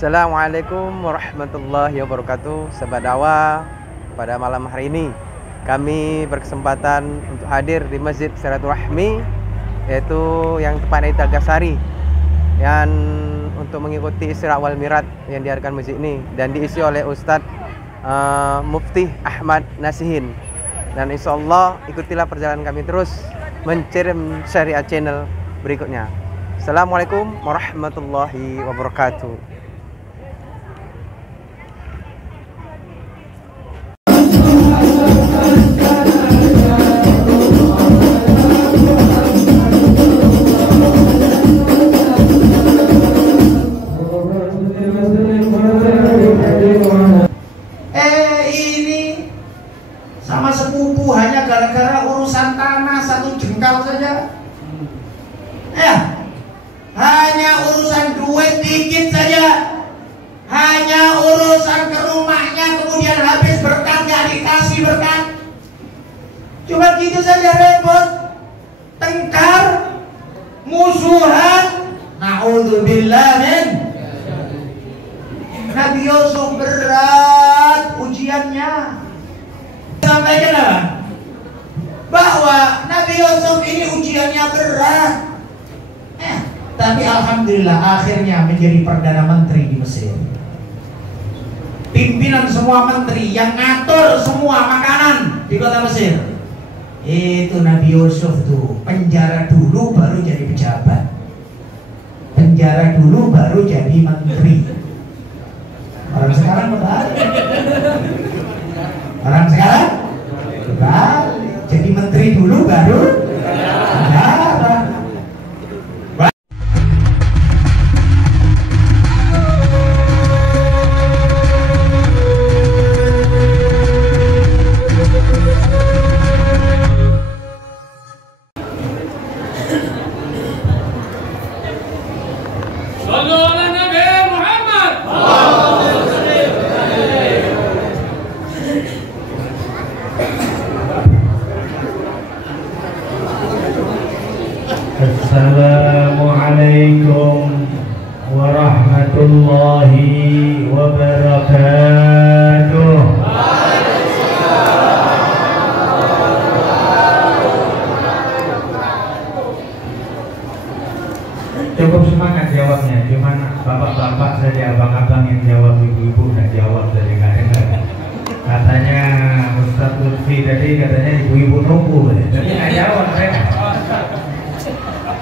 Assalamualaikum warahmatullahi wabarakatuh. Sahabat dakwah, pada malam hari ini kami berkesempatan untuk hadir di Masjid Silaturahmi, yaitu yang tepatnya di Tagasari, yang untuk mengikuti Isra wal Mi'raj yang diadakan masjid ini dan diisi oleh Ustadz Mufti Ahmad Nasihin. Dan insya Allah ikutilah perjalanan kami terus mencirim syariat channel berikutnya. Assalamualaikum warahmatullahi wabarakatuh. Ini sama sepupu hanya gara-gara urusan tanah 1 jengkal saja. Hanya urusan duit dikit saja. Hanya urusan ke rumahnya kemudian habis berkat, gak dikasih berkat. Cuma gitu saja repot. Tengkar, musuhan. Na'udzubillah min. Nabi Yusuf berat ujiannya. Sampaikan apa? Bahwa Nabi Yusuf ini ujiannya berat. Tapi alhamdulillah akhirnya menjadi Perdana Menteri di Mesir. Pimpinan semua menteri yang ngatur semua makanan di kota Mesir. Itu Nabi Yusuf tuh, penjara dulu baru jadi pejabat. Penjara dulu baru jadi menteri. Orang sekarang kebalik. Orang sekarang kebalik. Jadi menteri dulu baru penjara. Assalamualaikum warahmatullahi wabarakatuh. Cukup semangat jawabnya, cuman bapak-bapak saja, abang-abang yang jawab, ibu-ibu nggak jawab dari kadang-kadang. Katanya Ustaz Lutfi tadi katanya ibu-ibu nunggu, tapi nggak jawab mereka.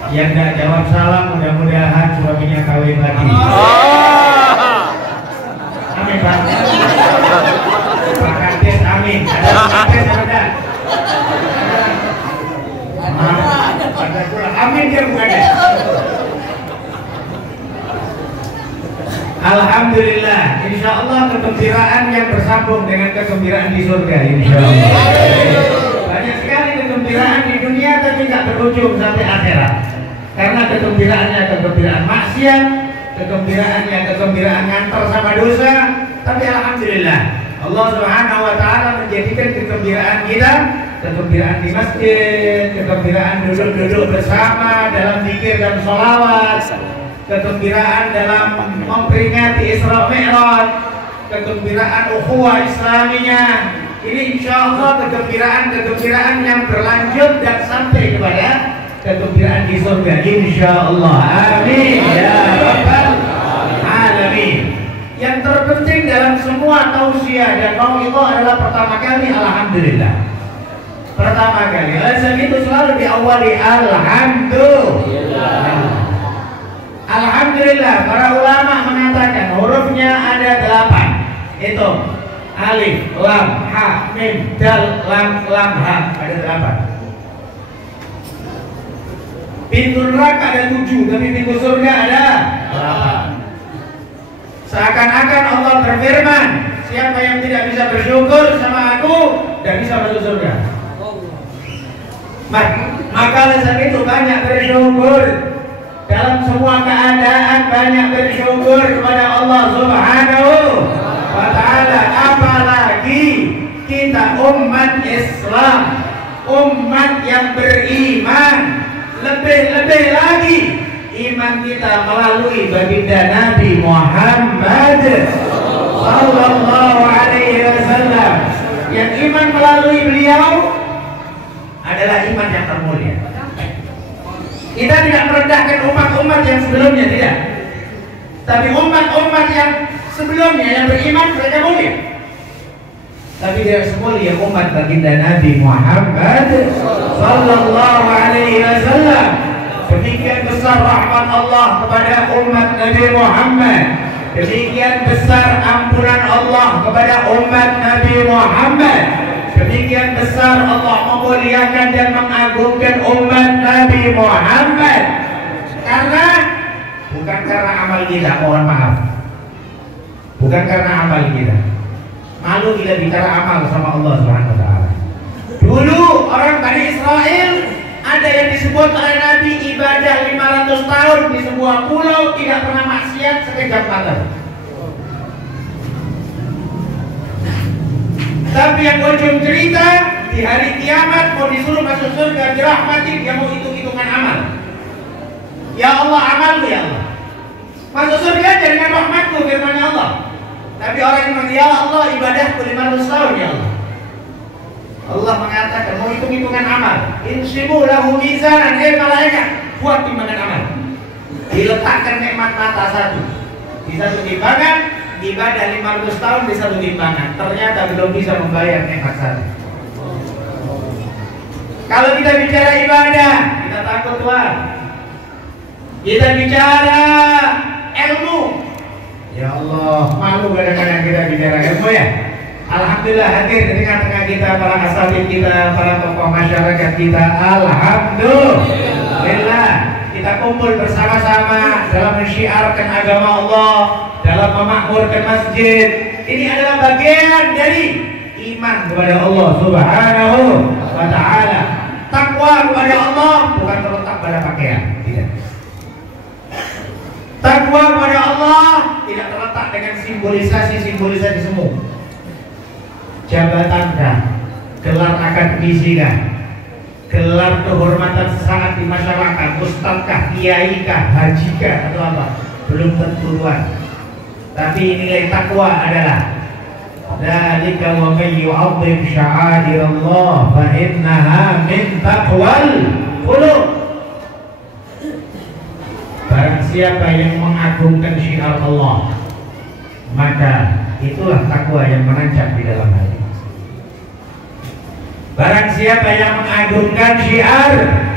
Yang nggak jawab salam mudah-mudahan suaminya kawin lagi. Amin Pak. Pak Kades amin. Ada Pak Kades ada. Ada pula amin dia bukan. Alhamdulillah, insya Allah kegembiraan yang bersambung dengan kegembiraan di surga, insya Allah. Banyak sekali kegembiraan di dunia tapi nggak berujung sampai akhirat. Karena kegembiraannya kegembiraan maksiat, kegembiraannya kegembiraan ngantar sama dosa. Tapi alhamdulillah Allah Subhanahu wa taala menjadikan kegembiraan kita kegembiraan di masjid, kegembiraan duduk-duduk bersama dalam zikir dan sholawat, kegembiraan dalam memperingati Isra Mi'raj, kegembiraan ukhuwah Islamiyah. Ini insya Allah kegembiraan yang berlanjut dan sampai kepada kegembiraan di surga, insya Allah. Amin ya rabbal alamin. Yang terpenting dalam semua tausiah dan mau'izah adalah pertama kali alhamdulillah. Pertama kali. Alasan itu selalu diawali alhamdulillah. Alhamdulillah. Para ulama mengatakan hurufnya ada 8. Itu alif, lam, ha, mim, dal, lam, ha. Ada 8. Pintu neraka ada 7, tapi pintu surga ada 8. Seakan-akan Allah berfirman, siapa yang tidak bisa bersyukur sama aku, tidak bisa masuk surga. Maka alasan itu banyak bersyukur. Dalam semua keadaan banyak bersyukur kepada Allah Subhanahu wa ta'ala. Apalagi kita umat Islam, umat yang beriman. Lebih-lebih lagi iman kita melalui baginda Nabi Muhammad sallallahu alaihi wasallam. Yang iman melalui beliau adalah iman yang termulia. Kita tidak merendahkan umat-umat yang sebelumnya, tidak. Tapi umat-umat yang sebelumnya yang beriman mereka mulia. Tapi tidak semulia umat baginda Nabi Muhammad sallallahu alaihi wasallam. Demikian besar rahmat Allah kepada umat Nabi Muhammad. Demikian besar ampunan Allah kepada umat Nabi Muhammad. Demikian besar Allah memuliakan dan mengagungkan umat Nabi Muhammad. Bukan karena amal kita, mohon maaf. Bukan karena amal kita. Malu kita bicara amal sama Allah Subhanahu wa taala. Dulu orang Bani Israel ada yang disebut oleh Nabi ibadah 500 tahun di sebuah pulau, tidak pernah maksiat sekejap mata. Tapi yang ujung cerita di hari kiamat mau disuruh masuk surga dirahmati, dia mau hitung-hitungan amal. Ya Allah, amalku ya Allah. Masuk surga aja dengan rahmatku, firman Allah. Tapi orang yang bilang, ya Allah, ibadahku 500 tahun ya Allah. Allah mengatakan mau hitung-hitungan amal. Insibu lahu mizanan, malaikat, buat timbangan amal. Diletakkan nikmat mata satu di satu timbangan, ibadah 500 tahun di satu timbangan. Ternyata belum bisa membayar nikmat satu. Kalau kita bicara ibadah, kita takut Tuhan. Kita bicara ilmu, ya Allah, malu kadang-kadang kita bicara ilmu ya. Alhamdulillah hadir di tengah-tengah kita para asatidz kita, para tokoh masyarakat kita. Alhamdulillah kita kumpul bersama-sama dalam mensyiarkan agama Allah, dalam memakmurkan masjid. Ini adalah bagian dari iman kepada Allah Subhanahu wa taala. Takwa kepada Allah bukan terletak pada pakaian, tidak. Takwa kepada Allah tidak terletak dengan simbolisasi semu. Jabatankah, gelar akademisikah, gelar kehormatan sesaat di masyarakat, ustadzkah, kiaikah, hajikah atau apa, belum tentu Tuhan. Tapi nilai takwa adalah dzalika wa may yu'azzim sya'airallah fa innaha min taqwal qulub. Barang siapa yang mengagungkan syiar Allah, maka itulah takwa yang menancap di dalam hati. Barang siapa yang mengagungkan syiar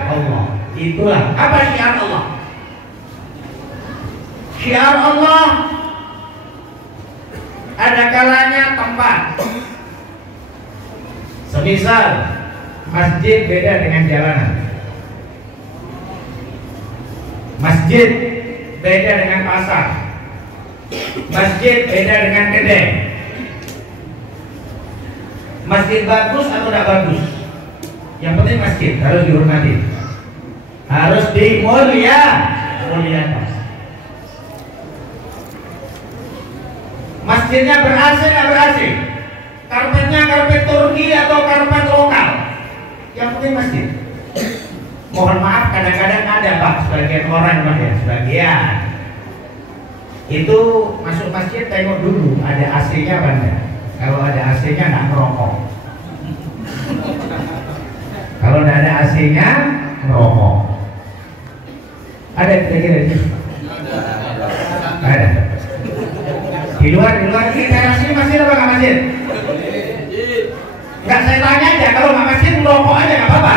Allah, itulah apa syiar Allah? Syiar Allah ada kalanya tempat. Semisal masjid beda dengan jalanan. Masjid beda dengan pasar. Masjid beda dengan kedai. Masjid bagus atau tidak bagus, yang penting masjid harus dihormati, harus dimuliakan. Masjidnya ber-AC nggak ber-AC, karpetnya karpet Turki atau karpet lokal, yang penting masjid. Mohon maaf, kadang-kadang ada Pak, sebagian orang ya, sebagian itu masuk masjid tengok dulu ada AC-nya apa enggak. Kalau ada AC-nya nggak merokok. Kalau nggak ada AC-nya merokok. Ada kira-kira itu? Ada. Di luar ini teras ini masjid apa nggak masjid? Nggak, saya tanya aja, kalau nggak masjid merokok aja nggak apa-apa.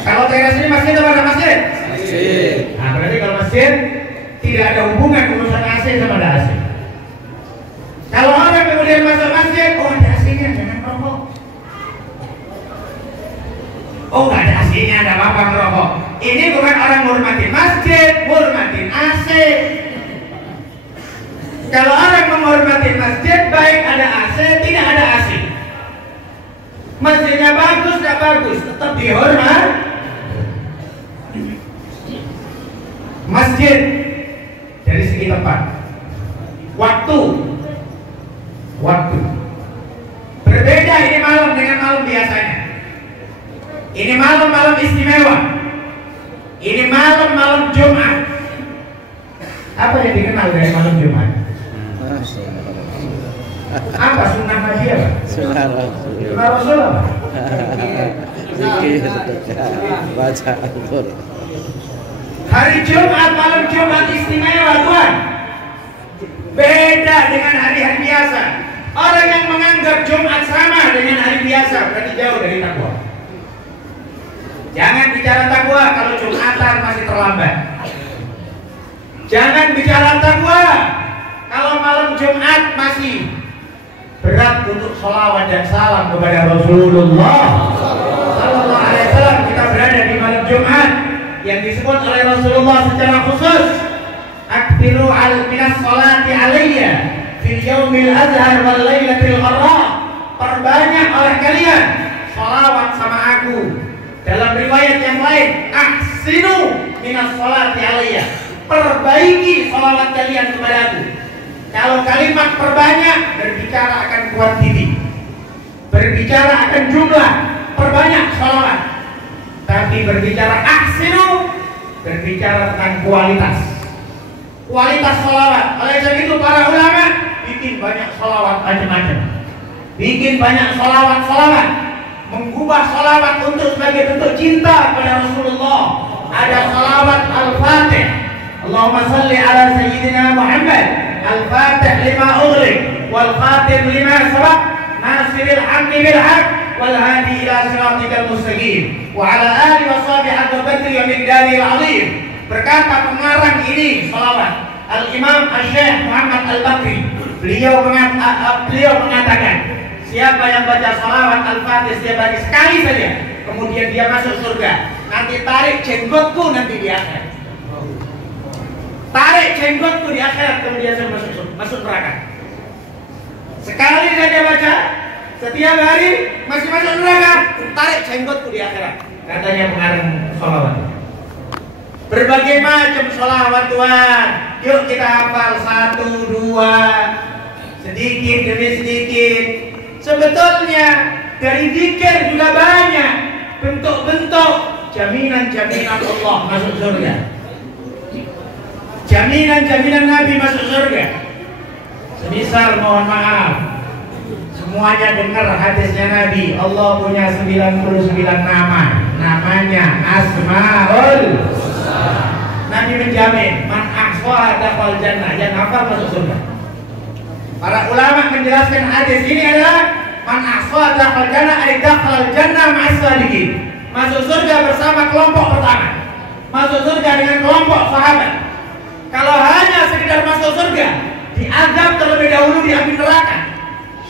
Kalau teras ini masjid apa nggak masjid? Masjid. Nah berarti kalau masjid tidak ada hubungan urusan AC sama ada AC. Kalau orang kemudian masuk masjid, oh ada AC-nya, jangan merokok. Oh nggak ada AC-nya, ada apa-apa merokok. Ini bukan orang menghormati masjid, menghormati AC. Kalau orang menghormati masjid, baik ada AC, tidak ada AC. Masjidnya bagus, tidak bagus, tetap dihormat. Masjid dari segi tempat, waktu berbeda. Ini malam dengan malam biasanya. Ini malam istimewa. Ini malam Jumat. Apa yang dikenal dari malam Jumat? Apa sunnah Nabi apa? Sunnah Rasul apa? Zikir, baca Al-Qur'an. Hari Jumat, malam Jumat istimewa Tuhan. Beda dengan hari-hari biasa. Orang yang menganggap Jumat sama dengan hari biasa berarti jauh dari takwa. Jangan bicara takwa kalau Jumatan masih terlambat. Jangan bicara takwa kalau malam Jumat masih berat untuk sholawat dan salam kepada Rasulullah Sallallahu Alaihi Wasallam. Kita berada di malam Jumat yang disebut oleh Rasulullah secara khusus, aktiru al minas sholati alayya fil yaumil azhar wal lailatil gharra. Perbanyak oleh kalian sholawat sama aku. Dalam riwayat yang lain, ahsinu minas sholati alayya, perbaiki sholawat kalian kepada aku. Kalau kalimat perbanyak berbicara akan kuantiti, berbicara akan jumlah, perbanyak sholawat. Tapi berbicara ahsinu, berbicara tentang kualitas. Kualitas sholawat. Oleh sebab itu para ulama bikin banyak sholawat macam-macam. Bikin banyak sholawat, mengubah sholawat untuk sebagai bentuk cinta pada Rasulullah. Ada sholawat Al-Fatih, Allahumma salli ala Sayyidina Muhammad Al-Fatih lima ughliq wal khatim lima sabaq nasiril haqqi bil haqq wal hadi ila siratikal mustaqim wa ala alihi wa sahbihi al-badri wa miqdaril azim. Berkata pengarang ini sholawat Al-Imam Asy-Syaikh Muhammad Al-Bakri, beliau mengatakan, siapa yang baca sholawat Al-Fatih setiap hari sekali saja, kemudian dia masuk surga, nanti tarik jenggotku nanti di akhirat. Tarik jenggotku di akhirat, kemudian saya masuk neraka. Sekali saja baca, setiap hari masih masuk neraka, tarik jenggotku di akhirat. Katanya pengarang sholawat. Berbagai macam sholawat Tuhan. Yuk kita hafal 1, 2, sedikit demi sedikit. Sebetulnya dari zikir juga banyak bentuk-bentuk jaminan-jaminan Allah masuk surga. Jaminan-jaminan Nabi masuk surga. Semisal mohon maaf, semuanya dengar hadisnya Nabi, Allah punya 99 nama. Namanya Asmaul. Nabi menjamin man ahsaha dakhal jannah, yang hafal masuk surga. Para ulama menjelaskan hadis ini adalah man ahsaha dakhal jannah ay dakhal jannah ma'as sadiqin. Masuk surga bersama kelompok pertama. Masuk surga dengan kelompok sahabat. Kalau hanya sekedar masuk surga, diazab terlebih dahulu di api neraka.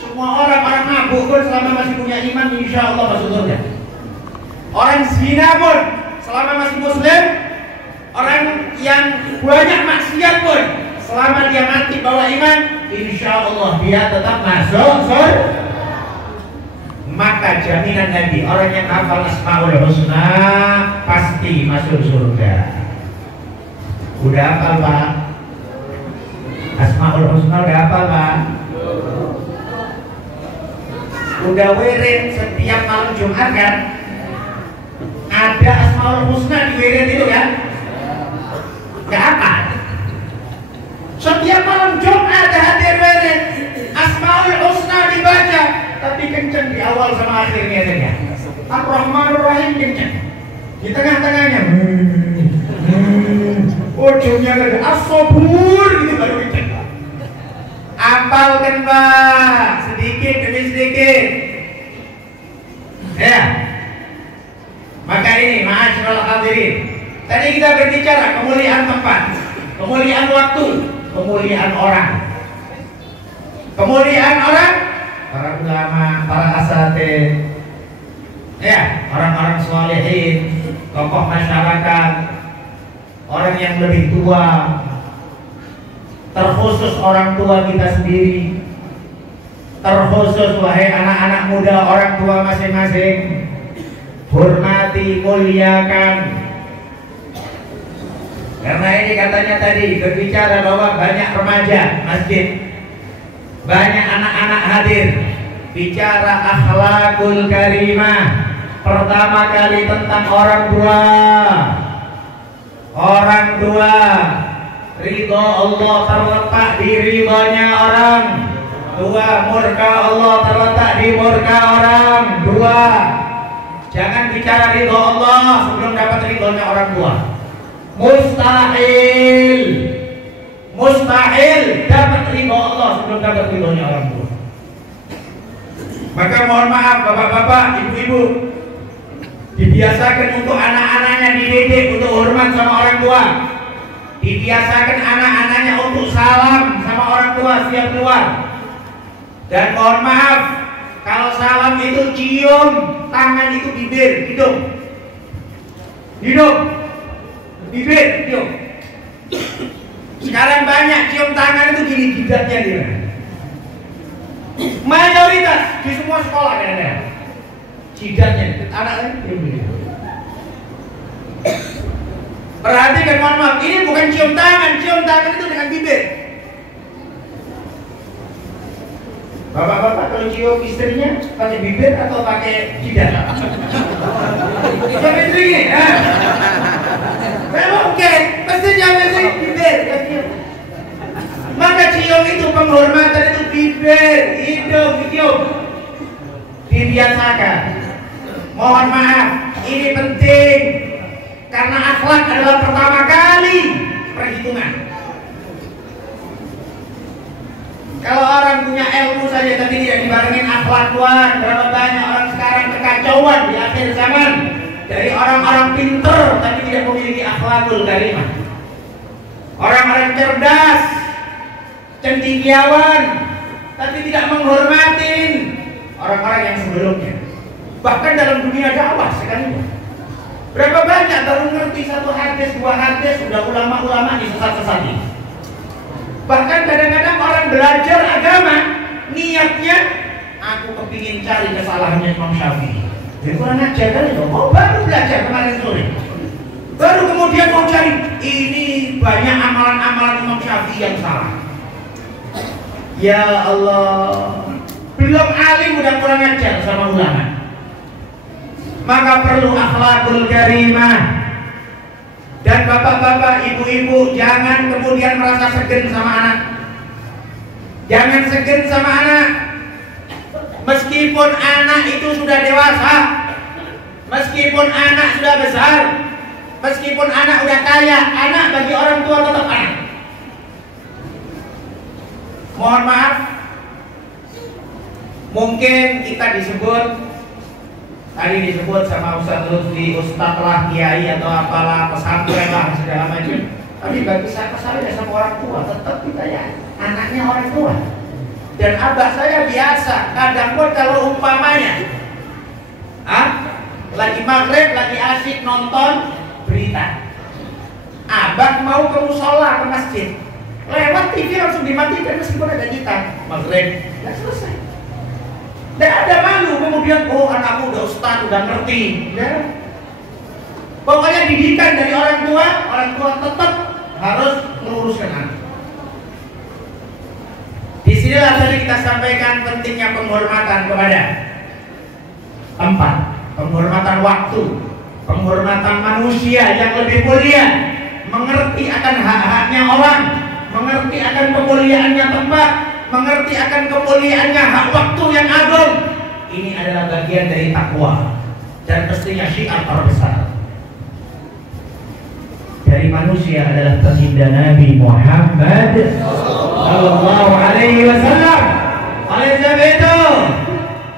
Semua orang mabuk pun selama masih punya iman, insya Allah masuk surga. Orang zina pun selama masih muslim, orang yang banyak maksiat pun selama dia mati bawa iman, insya Allah dia tetap masuk surga. Maka jaminan Nabi, orang yang hafal Asmaul Husna pasti masuk surga. Udah hafal Pak? Asmaul Husna udah hafal Pak? Udah wirid setiap malam Jumat kan? Ada Asmaul Husna di wirid itu kan? Gak apa? Setiap malam Jumat ada hadir wirid, Asmaul Husna dibaca, tapi kenceng di awal sama akhirnya saja. Ar-Rahmanur Rahim kenceng, di tengah-tengahnya ujungnya ada as-sabur gitu baru kenceng. Apalkan Pak, sedikit demi sedikit. Ya. Maka ini ma'asyiral hadirin, tadi kita berbicara kemuliaan tempat, kemuliaan waktu, kemuliaan orang. Kemuliaan orang, para ulama, para asatidz, ya, orang-orang sholihin, tokoh masyarakat, orang yang lebih tua, terkhusus orang tua kita sendiri, terkhusus wahai anak-anak muda, orang tua masing-masing, hormati, muliakan. Karena ini katanya tadi berbicara bahwa banyak remaja masjid, banyak anak-anak hadir, bicara akhlakul karimah, pertama kali tentang orang tua. Orang tua, ridho Allah terletak di ridhonya orang tua, murka Allah terletak di murka orang tua. Jangan bicara ridho Allah sebelum dapat ridhonya orang tua. Mustahil, mustahil dapat ridho Allah sebelum dapat ridhonya orang tua. Maka mohon maaf bapak-bapak, ibu-ibu, dibiasakan untuk anak-anaknya dididik untuk hormat sama orang tua. Dibiasakan anak-anaknya untuk salam sama orang tua setiap keluar. Dan mohon maaf, kalau salam itu cium, tangan itu bibir, hidung. Hidung, bibir, hidung. Sekarang banyak cium tangan itu gini, jidatnya dia. Mayoritas di semua sekolah ada. Jidatnya, anaknya bibir. Perhatikan, mohon maaf, ini bukan cium tangan itu dengan bibir. Bapak-bapak kalau cium istrinya pakai bibir atau pakai jidat? Cium istrinya, ya? Memang oke, pasti jangan pakai bibir. Maka cium itu penghormatan itu bibir, hidung, cium. Dibiasakan. Mohon maaf, ini penting. Karena akhlak adalah pertama kali perhitungan. Kalau orang punya ilmu saja tapi tidak dibarengin akhlak, Tuhan, berapa banyak orang sekarang kekacauan di akhir zaman dari orang-orang pinter tapi tidak memiliki akhlakul karimah. Orang-orang cerdas, cendekiawan tapi tidak menghormatin orang-orang yang sebelumnya. Bahkan dalam dunia dakwah sekalipun. Berapa banyak baru ngerti satu hadis, dua hadis, sudah ulama-ulama disesat-sesati. Bahkan kadang-kadang orang belajar agama, niatnya aku kepingin cari kesalahannya Imam Syafi'i. Dia kurang ajar kali dong. Oh, baru belajar kemarin sore. Baru kemudian mau cari, ini banyak amalan-amalan Imam Syafi'i yang salah. Ya Allah, belum alim udah kurang ajar sama ulama. Maka perlu akhlakul karimah. Dan bapak-bapak, ibu-ibu, jangan kemudian merasa segan sama anak. Jangan segan sama anak. Meskipun anak itu sudah dewasa, meskipun anak sudah besar, meskipun anak sudah kaya, anak bagi orang tua tetap anak. Mohon maaf, mungkin kita disebut, tadi disebut sama Ustaz Lutfi, Ustaz lah, kiai atau apalah, pesantren lah, segala macam. Tapi bagi saya sama orang tua, tetap kita ya anaknya orang tua. Dan abah saya biasa, kadang pun kalau umpamanya lagi maghrib, lagi asik nonton berita, abah mau ke musola, ke masjid, lewat TV langsung dimatikan meskipun ada kita maghrib, nggak selesai. Dan ada malu kemudian, oh anakku udah ustaz, udah ngerti, ya. Pokoknya didikan dari orang tua tetap harus meluruskan anak. Disinilah tadi kita sampaikan pentingnya penghormatan kepada tempat, penghormatan waktu, penghormatan manusia yang lebih mulia, mengerti akan hak-haknya orang, mengerti akan kemuliaannya tempat, mengerti akan kemuliaannya hak waktu yang agung. Ini adalah bagian dari takwa dan pastinya syiar terbesar dari manusia adalah baginda Nabi Muhammad sallallahu alaihi wasallam. Oleh sebab itu,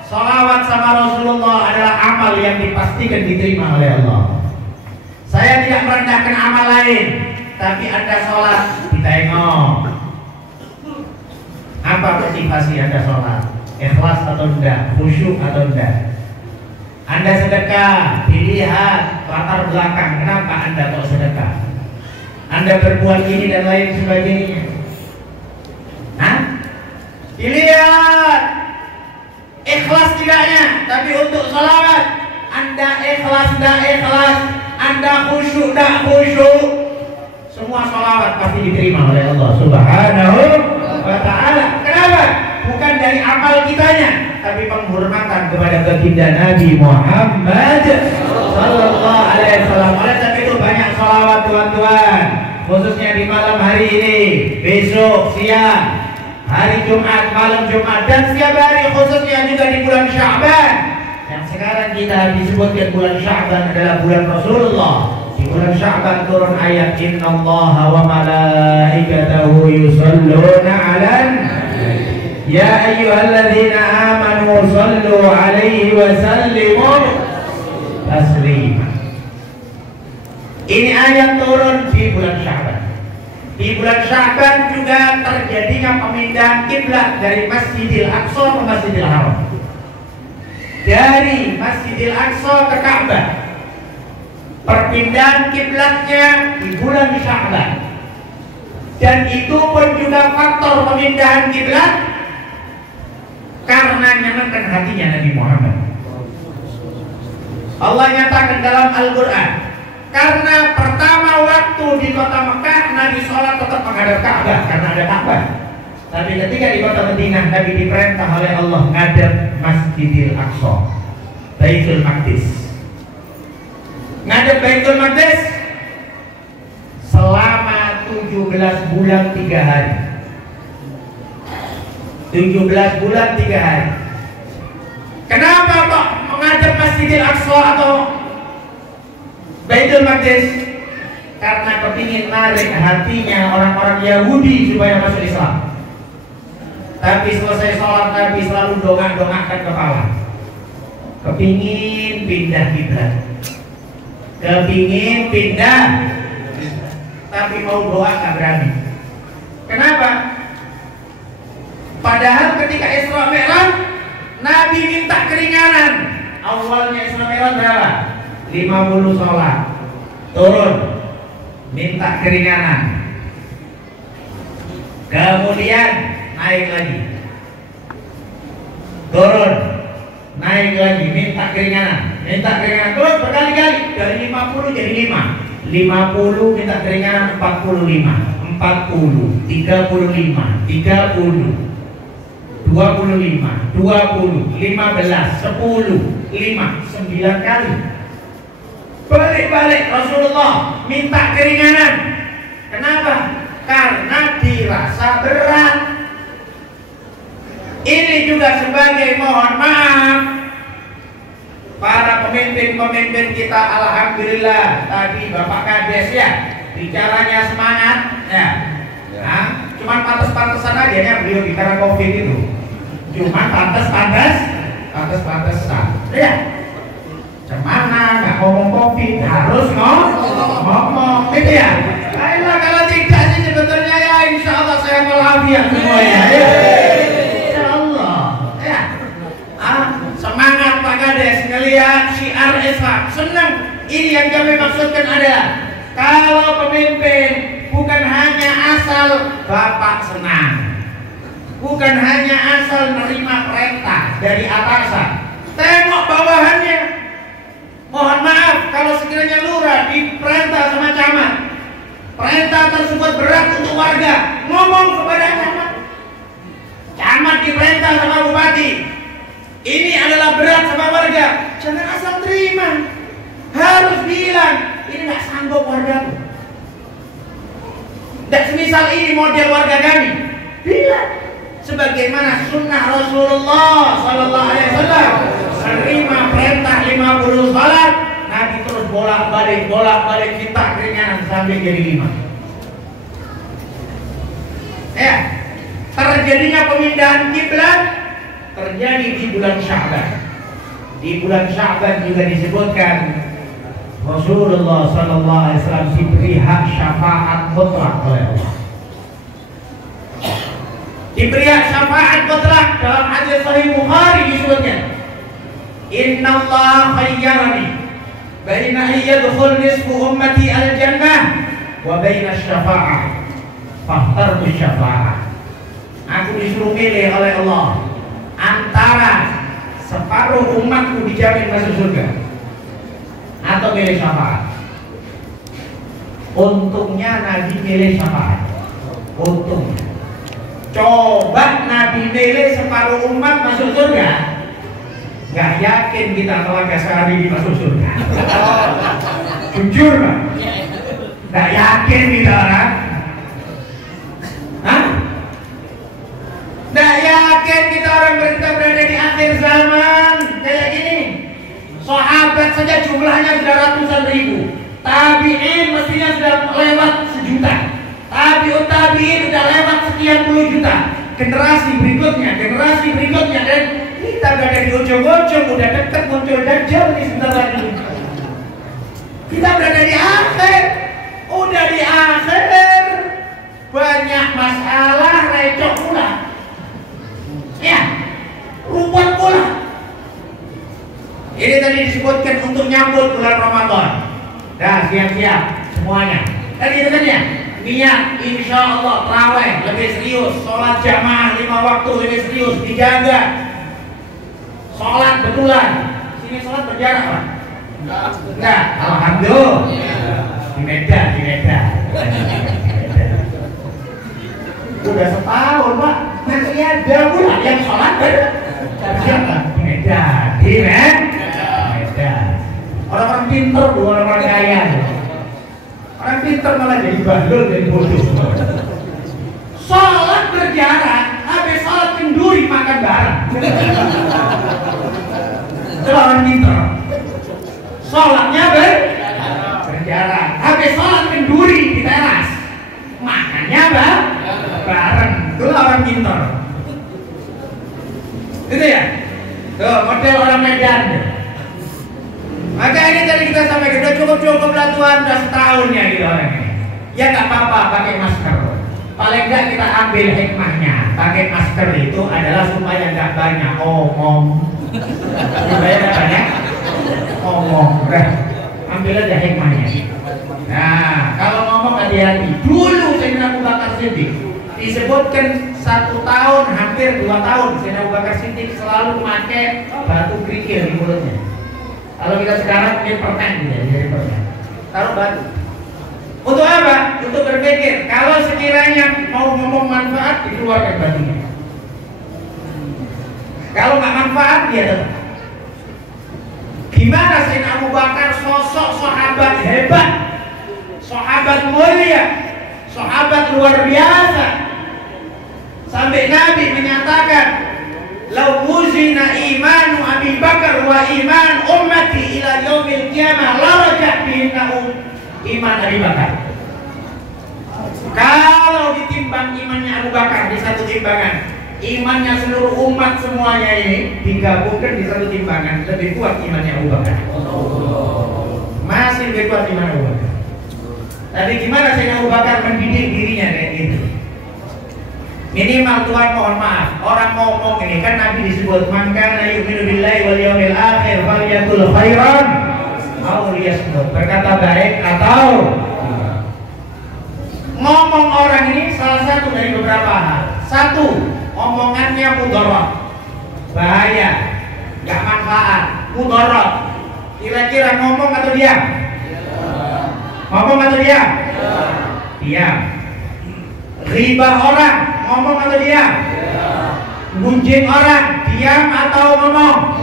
salawat sama Rasulullah adalah amal yang dipastikan diterima oleh Allah. Saya tidak merendahkan amal lain, tapi Anda sholat ditengok. Apa motivasi Anda sholat? Ikhlas atau enggak? Khusyuk atau enggak? Anda sedekah, dilihat latar belakang kenapa Anda kok sedekah. Anda berbuat ini dan lain sebagainya. Dilihat ikhlas tidaknya. Tapi untuk sholawat Anda ikhlas tidak ikhlas, Anda khusyuk tidak khusyuk, semua sholawat pasti diterima oleh Allah Subhanahu wa ta'ala. Kenapa? Bukan dari amal kitanya, tapi penghormatan kepada baginda Nabi Muhammad sallallahu alaihi wasallam. Oleh sebab itu banyak sholawat tuan-tuan, khususnya di malam hari ini, besok siang, hari Jumat, malam Jumat, dan setiap hari, khususnya juga di bulan Sya'ban. Yang sekarang kita disebutkan bulan Sya'ban adalah bulan Rasulullah. Di bulan Sya'ban turun ayat Innallaha wa malaikatahu yusalluna 'alan ya ayyuhalladzina amanu sallu 'alaihi wa sallimu taslima. Ini ayat turun di bulan Sya'ban. Di bulan Sya'ban juga terjadinya pemindahan kiblat dari Masjidil Aqsa ke Masjidil Haram. Dari Masjidil Aqsa ke Ka'bah. Perpindahan kiblatnya di bulan Sya'ban. Dan itu pun juga faktor pemindahan kiblat karena nyenangkan hatinya Nabi Muhammad. Allah nyatakan dalam Al-Quran, karena pertama waktu di kota Mekah Nabi sholat tetap menghadap Ka'bah karena ada Ka'bah. Tapi ketika di kota Madinah Nabi diperintah oleh Allah ngadep Masjidil Aqsa, Baitul Maqdis. Ngadep Baitul Maqdis selama 17 bulan 3 hari. 17 bulan 3 hari. Kenapa kok menghadap Masjidil Aqsa atau Baitul Maqdis? Karena kepingin narik hatinya orang-orang Yahudi supaya masuk Islam. Tapi selesai sholat Nabi selalu dongak-dongakkan kepala. Kepingin pindah kiblat. Kepingin pindah, tapi mau doa gak berani. Kenapa? Padahal ketika Isra Mi'raj Nabi minta keringanan. Awalnya Isra Mi'raj berapa? 50 sholat. Turun, minta keringanan. Kemudian naik lagi. Turun, naik lagi, minta keringanan. Minta keringanan terus berkali-kali. Dari 50 jadi 5. 50 minta keringanan 45. 40, 35, 30, 25, 20, 15, 10, 5, 9 kali. Balik-balik Rasulullah minta keringanan. Kenapa? Karena dirasa berat. Ini juga sebagai mohon maaf para pemimpin-pemimpin kita. Alhamdulillah tadi Bapak Kades ya bicaranya semangat ya. Nah, cuman pantas-pantasan aja ya beliau bicara COVID itu. Cuman pantas-pantasan. Ya. Cemana nggak ngomong COVID, harus ngomong gitu ya. Ayolah, kalau tidak sih sebetulnya ya insya Allah saya walafiat semuanya ya. Insya Allah ya. Semangat Pak Kades ngelihat syiar Islam, senang. Ini yang kami maksudkan adalah kalau pemimpin bukan hanya asal Bapak senang, bukan hanya asal menerima perintah dari atasan, tengok bawahannya. Mohon maaf kalau sekiranya lurah diperintah sama camat, perintah tersebut berat untuk warga, ngomong kepada camat. Camat diperintah sama bupati, ini adalah berat sama warga, jangan asal terima, harus bilang ini nggak sanggup warga. Dan semisal ini model warga kami, bilang sebagaimana sunnah Rasulullah Sallallahu Alaihi Wasallam. Menerima perintah 50 salat, Nabi terus bolak-balik minta keringanan sampai jadi 5. Ya, terjadinya pemindahan kiblat terjadi di bulan Sya'ban. Di bulan Sya'ban juga disebutkan Rasulullah Sallallahu Alaihi Wasallam diberi hak syafaat mutlak oleh Allah. Diberi hak syafaat mutlak dalam hadis Sahih Bukhari disebutkan. Inna Allah khayyarani baina ayyadkhul nisfu ummati al-jannah wa baina syafa'ah fahtartu syafa'ah. Aku disuruh milih oleh Allah antara separuh umatku dijamin masuk surga atau milih syafaat. Untungnya Nabi milih syafaat. Untungnya. Coba Nabi milih separuh umat masuk surga, gak yakin kita telaga sehari masuk surga. Jujur Pak. Nggak yakin kita orang? Hah? Nggak yakin kita orang berada di akhir zaman kayak gini. Sahabat saja jumlahnya sudah ratusan ribu. Tabi'in mestinya sudah lewat sejuta. Tabi'ut tabi'in sudah lewat sekian puluh juta. Generasi berikutnya dan kita berada di ujung-ujung, udah dekat muncul Dajjal nih sebentar lagi. Kita berada di akhir, udah di akhir. Banyak masalah recok pula. Ya, rumput pula. Ini tadi disebutkan untuk nyambut bulan Ramadan. Dah siap-siap semuanya. Dan itu kan ya, niat insya Allah taraweh lebih serius, sholat jamaah 5 waktu lebih serius, dijaga. Sholat betulan. Sini sholat berjarak Pak? Enggak. Alhamdulillah. Di Medan. Udah setahun Pak, masih ada pula yang sholat berjamaah di Medan. Orang-orang pinter tuh, orang-orang kaya. Orang pinter malah jadi bahlul dan bodoh. Sholat berjarak, habis sholat kenduri makan bareng. Itu orang pinter. Sholatnya berjarak, habis sholat kenduri di teras, makannya bareng. Itu orang pinter. Gitu ya? Tuh model orang Medan. Maka ini tadi kita sampaikan, udah cukup lah Tuhan, udah setahunnya gitu orang ini. Ya nggak apa-apa pakai masker. Paling nggak kita ambil hikmahnya. Pakai masker itu adalah supaya nggak banyak omong. Supaya nggak banyak omong. Udah, ambil aja hikmahnya. Nah, kalau ngomong hati-hati. Dulu Sayyidina Abu Bakar Siddiq disebutkan 1 tahun, hampir 2 tahun Sayyidina Abu Bakar Siddiq selalu pakai batu kerikil di mulutnya. Kalau kita sekarang mungkin permen gitu ya, jadi permen. Taruh batu. Untuk apa? Untuk berpikir. Kalau sekiranya mau ngomong manfaat, dikeluarkan batunya. Kalau nggak manfaat, dia tetap. Gimana Sayyidina Abu Bakar, sosok sahabat hebat, sahabat mulia, sahabat luar biasa. Sampai Nabi menyatakan, "Lau wuzina imanu Abi Bakar wa iman ummati ila yaumil qiyamah la rajah bihinnahu iman Abi Bakar." Kalau ditimbang imannya Abu Bakar di satu timbangan, imannya seluruh umat semuanya ini digabungkan di satu timbangan, lebih kuat imannya Abu Bakar. Masih lebih kuat iman Abu Bakar. Tapi gimana Sayyidina Abu Bakar mendidik dirinya kayak gitu? Minimal Tuhan mohon maaf, orang ngomong ini kan Nabi disebut man kana yu'minu billahi wal yawmil akhir falyaqul khairan aw liyasmut, berkata baik atau ngomong orang ini salah satu dari beberapa hal. Satu, omongannya mudarat, bahaya, gak manfaat, mudarat. Kira-kira ngomong atau diam? Ngomong atau diam? Diam. Riba orang, ngomong atau diam? Gunjing orang, diam atau ngomong?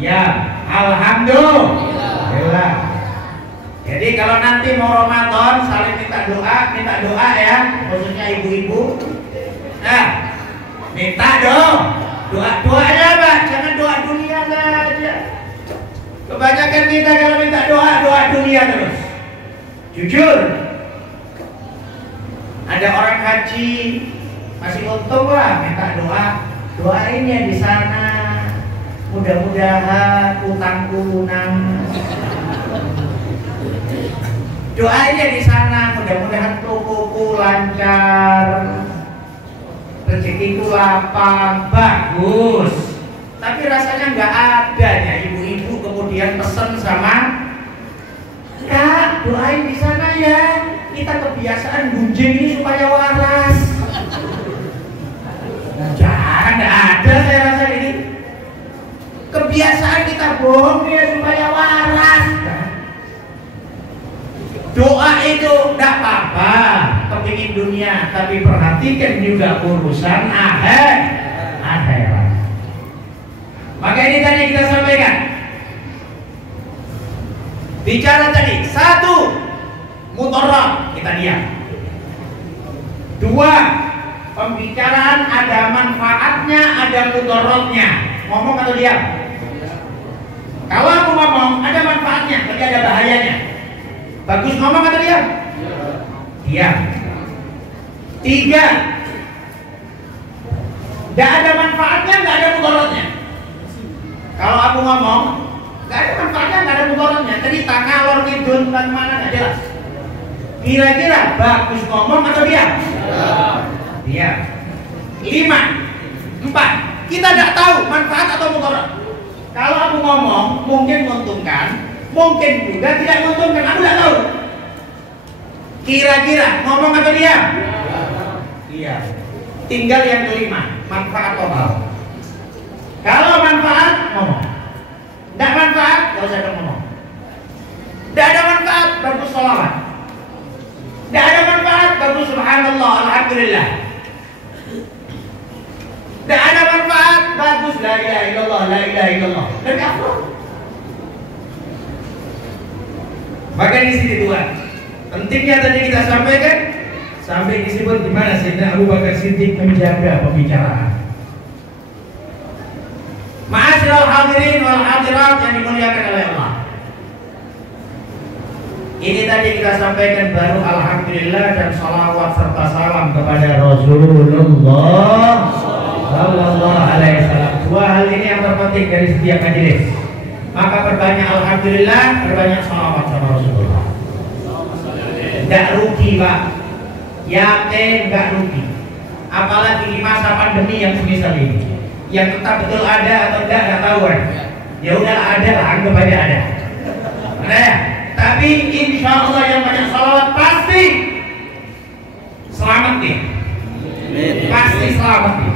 Diam. Alhamdulillah. Jadi kalau nanti mau Ramadan saling minta doa ya, khususnya ibu-ibu. Nah, minta dong. Doanya apa? Jangan doa dunia aja. Kebanyakan kita kalau minta doa dunia terus. Jujur. Ada orang haji masih untung lah minta doain ya di sana, mudah-mudahan utangku lunas. Doain ya di sana, mudah-mudahan tokoku lancar, rezekiku lapang, bagus. Tapi rasanya nggak ada ya ibu-ibu kemudian pesen sama Kak, doain di sana ya. Kita kebiasaan gunjing ini supaya waras. Jangan, nggak ada saya rasa ini. Kebiasaan kita bohong ya supaya waras. Doa itu nggak apa-apa, kepingin dunia, tapi perhatikan juga urusan akhirat. Maka ini tadi kita sampaikan. Bicara tadi, satu, mudarat, kita diam. 2, pembicaraan ada manfaatnya, ada mudaratnya. Ngomong atau diam? Kalau aku ngomong ada manfaatnya, tapi ada bahayanya. Bagus ngomong atau diam? Diam. 3, tidak ada manfaatnya, tidak ada mudaratnya. Kalau aku ngomong tidak ada manfaatnya, tidak ada mudaratnya. Cerita ngalor ngidul dan mana nggak jelas. Kira-kira bagus ngomong atau diam? Diam. 5, 4, kita tidak tahu manfaat atau mudarat. Kalau aku ngomong mungkin menguntungkan, mungkin juga tidak menguntungkan, aku tidak tahu. Kira-kira ngomong atau diam? Iya. Tinggal yang kelima, manfaat total. Kalau manfaat, ngomong. Tidak manfaat, gak usah ngomong. Tidak ada manfaat, bagus sholawat. Tidak ada manfaat, bagus subhanallah, alhamdulillah. Tidak ada manfaat, bagus la ilaha illallah, la ilaha illallah. Dari apa? Maka di sini Tuhan, pentingnya tadi kita sampaikan sampai disebut di mana Sayyidina Abu Bakar Siddiq menjaga pembicaraan. Ma'asyiral hadirin wal hadirat yang dimuliakan oleh Allah. Ini tadi kita sampaikan baru alhamdulillah dan salawat serta salam kepada Rasulullah sallallahu alaihi wasallam. 2 hal ini yang terpenting dari setiap majelis. Maka perbanyak alhamdulillah, perbanyak salawat sama Rasulullah. Tidak rugi, Pak. Yakin nggak rugi. Apalagi di masa pandemi yang semisal ini, yang tetap betul ada atau tidak tahu kan? Ya udah ada lah, anggap aja ada. Ada ya? Tapi insya Allah yang banyak salawat pasti selamat nih. Pasti selamat nih.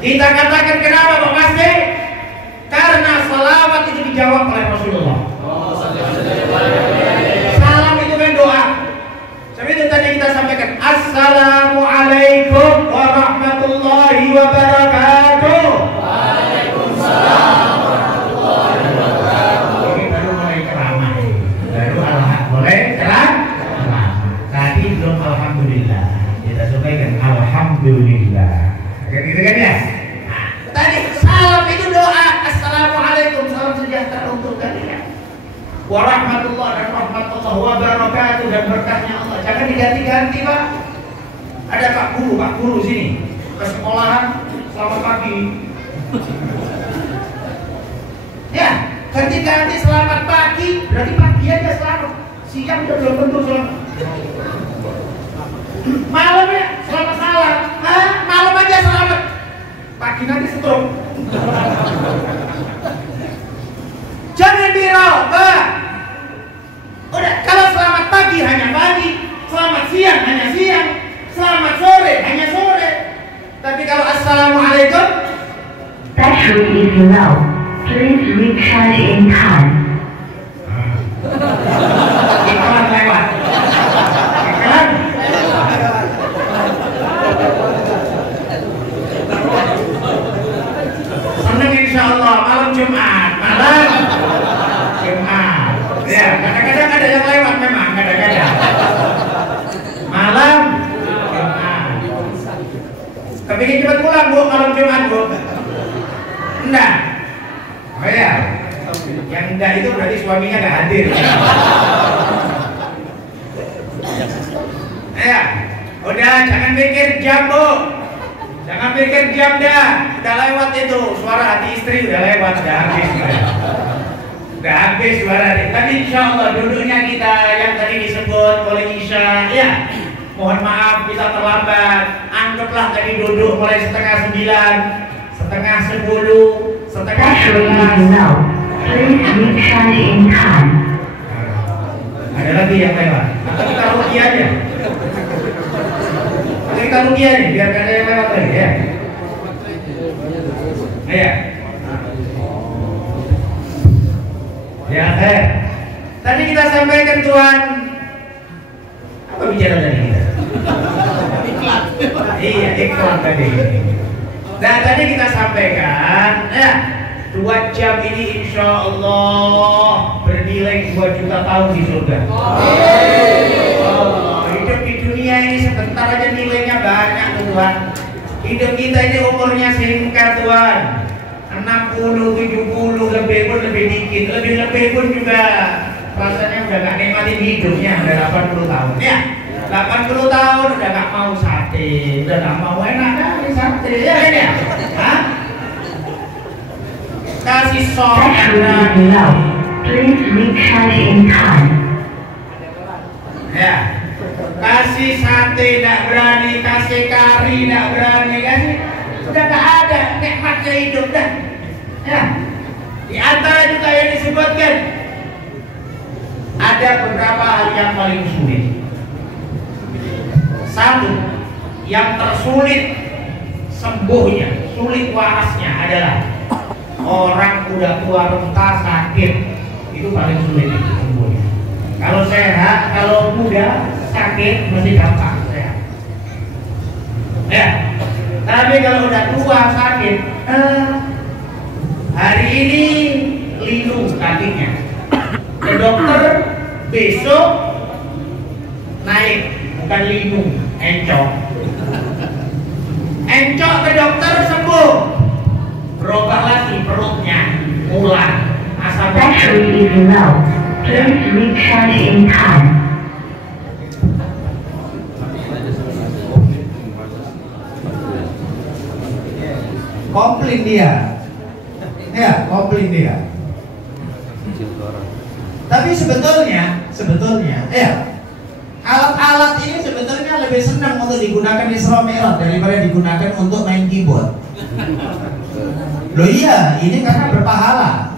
Kita katakan kenapa Pak pasti? Karena salawat itu dijawab oleh Rasulullah. Salam itu kan doa. Sampai itu tadi kita sampaikan Assalamualaikum warahmatullahi wabarakatuh. Waalaikumsalam warahmatullahi wabarakatuh. Ini baru mulai ceramah. Baru mulai ceramah. Tadi belum alhamdulillah. Kita sampaikan alhamdulillah. Kayak gitu kan ya? Nah, tadi salam itu doa. Assalamualaikum, salam sejahtera untuk kalian. Warahmatullah dan rahmatullah wabarakatuh dan berkahnya Allah. Jangan diganti-ganti, Pak. Ada Pak Guru sini ke sekolahan, selamat pagi. Ya, ganti-ganti selamat pagi, berarti pagi aja selamat. Siang udah belum tentu selamat. Malam ya, selamat salam. Malam aja selamat. Pagi nanti stroke. Jangan dirubah. Udah, kalau selamat pagi hanya pagi, selamat siang hanya siang, selamat sore hanya sore. Tapi kalau assalamualaikum, battery is low. Please recharge in time. iklan lewat. Iklan. Senang insya Allah malam Jumat, Jumat. Ya, kadang-kadang ada yang lewat memang, kadang-kadang. Malam Jumat. Kepingin cepat pulang Bu, malam Jumat Bu? Enggak. Oh ya, yang enggak itu berarti suaminya enggak hadir. Ya, udah jangan mikir jam Bu. Jangan pikir jam dah, udah lewat itu suara hati istri udah lewat, udah habis, udah habis suara. Tapi insya Allah duduknya kita yang tadi disebut oleh Isya, ya mohon maaf kita terlambat. Anggaplah tadi duduk mulai 8:30, 9:30, 10:30. Battery is low. Please recharge in time. Ada lagi yang lewat? Atau kita rugi aja? Kita rugi aja biar gak ada yang lewat lagi ya. Ya. Ya, tadi kita sampaikan Tuhan. Apa bicara tadi kita? Iya, iklan tadi. Nah, tadi kita sampaikan ya 2 2 jam ini insya Allah bernilai 2 juta tahun di surga. Hidup di dunia ini sebentar aja nilainya banyak Tuhan. Hidup kita ini umurnya singkat Tuhan, 60, 70, lebih pun lebih dikit, lebih pun juga rasanya udah gak nikmatin hidupnya. Udah 80 tahun ya, 80 tahun udah gak mau sate, udah gak mau enak kali sate ya kan ya. Hah? Kasih sop Battery is low. Please recharge in time. ya, kasih sate gak berani, kasih kari gak berani, kasih udah gak ada nikmatnya hidup dah ya. Di antara juga yang disebutkan ada beberapa hal yang paling sulit. Satu, yang tersulit sembuhnya, sulit warasnya adalah orang udah tua renta sakit, itu paling sulit itu sembuhnya. Kalau sehat, kalau muda sakit masih gampang sehat. Ya, tapi kalau udah tua sakit, hari ini linu kakinya, ke dokter, besok naik, bukan linu, encok. Encok ke dokter sembuh, berubah lagi perutnya, ulang, asam Battery is low. Please recharge in time. Komplain dia, ya komplain dia. Tapi sebetulnya, ya alat-alat ini sebetulnya lebih senang untuk digunakan Isra Mi'raj daripada digunakan untuk main keyboard. Loh iya, ini karena berpahala.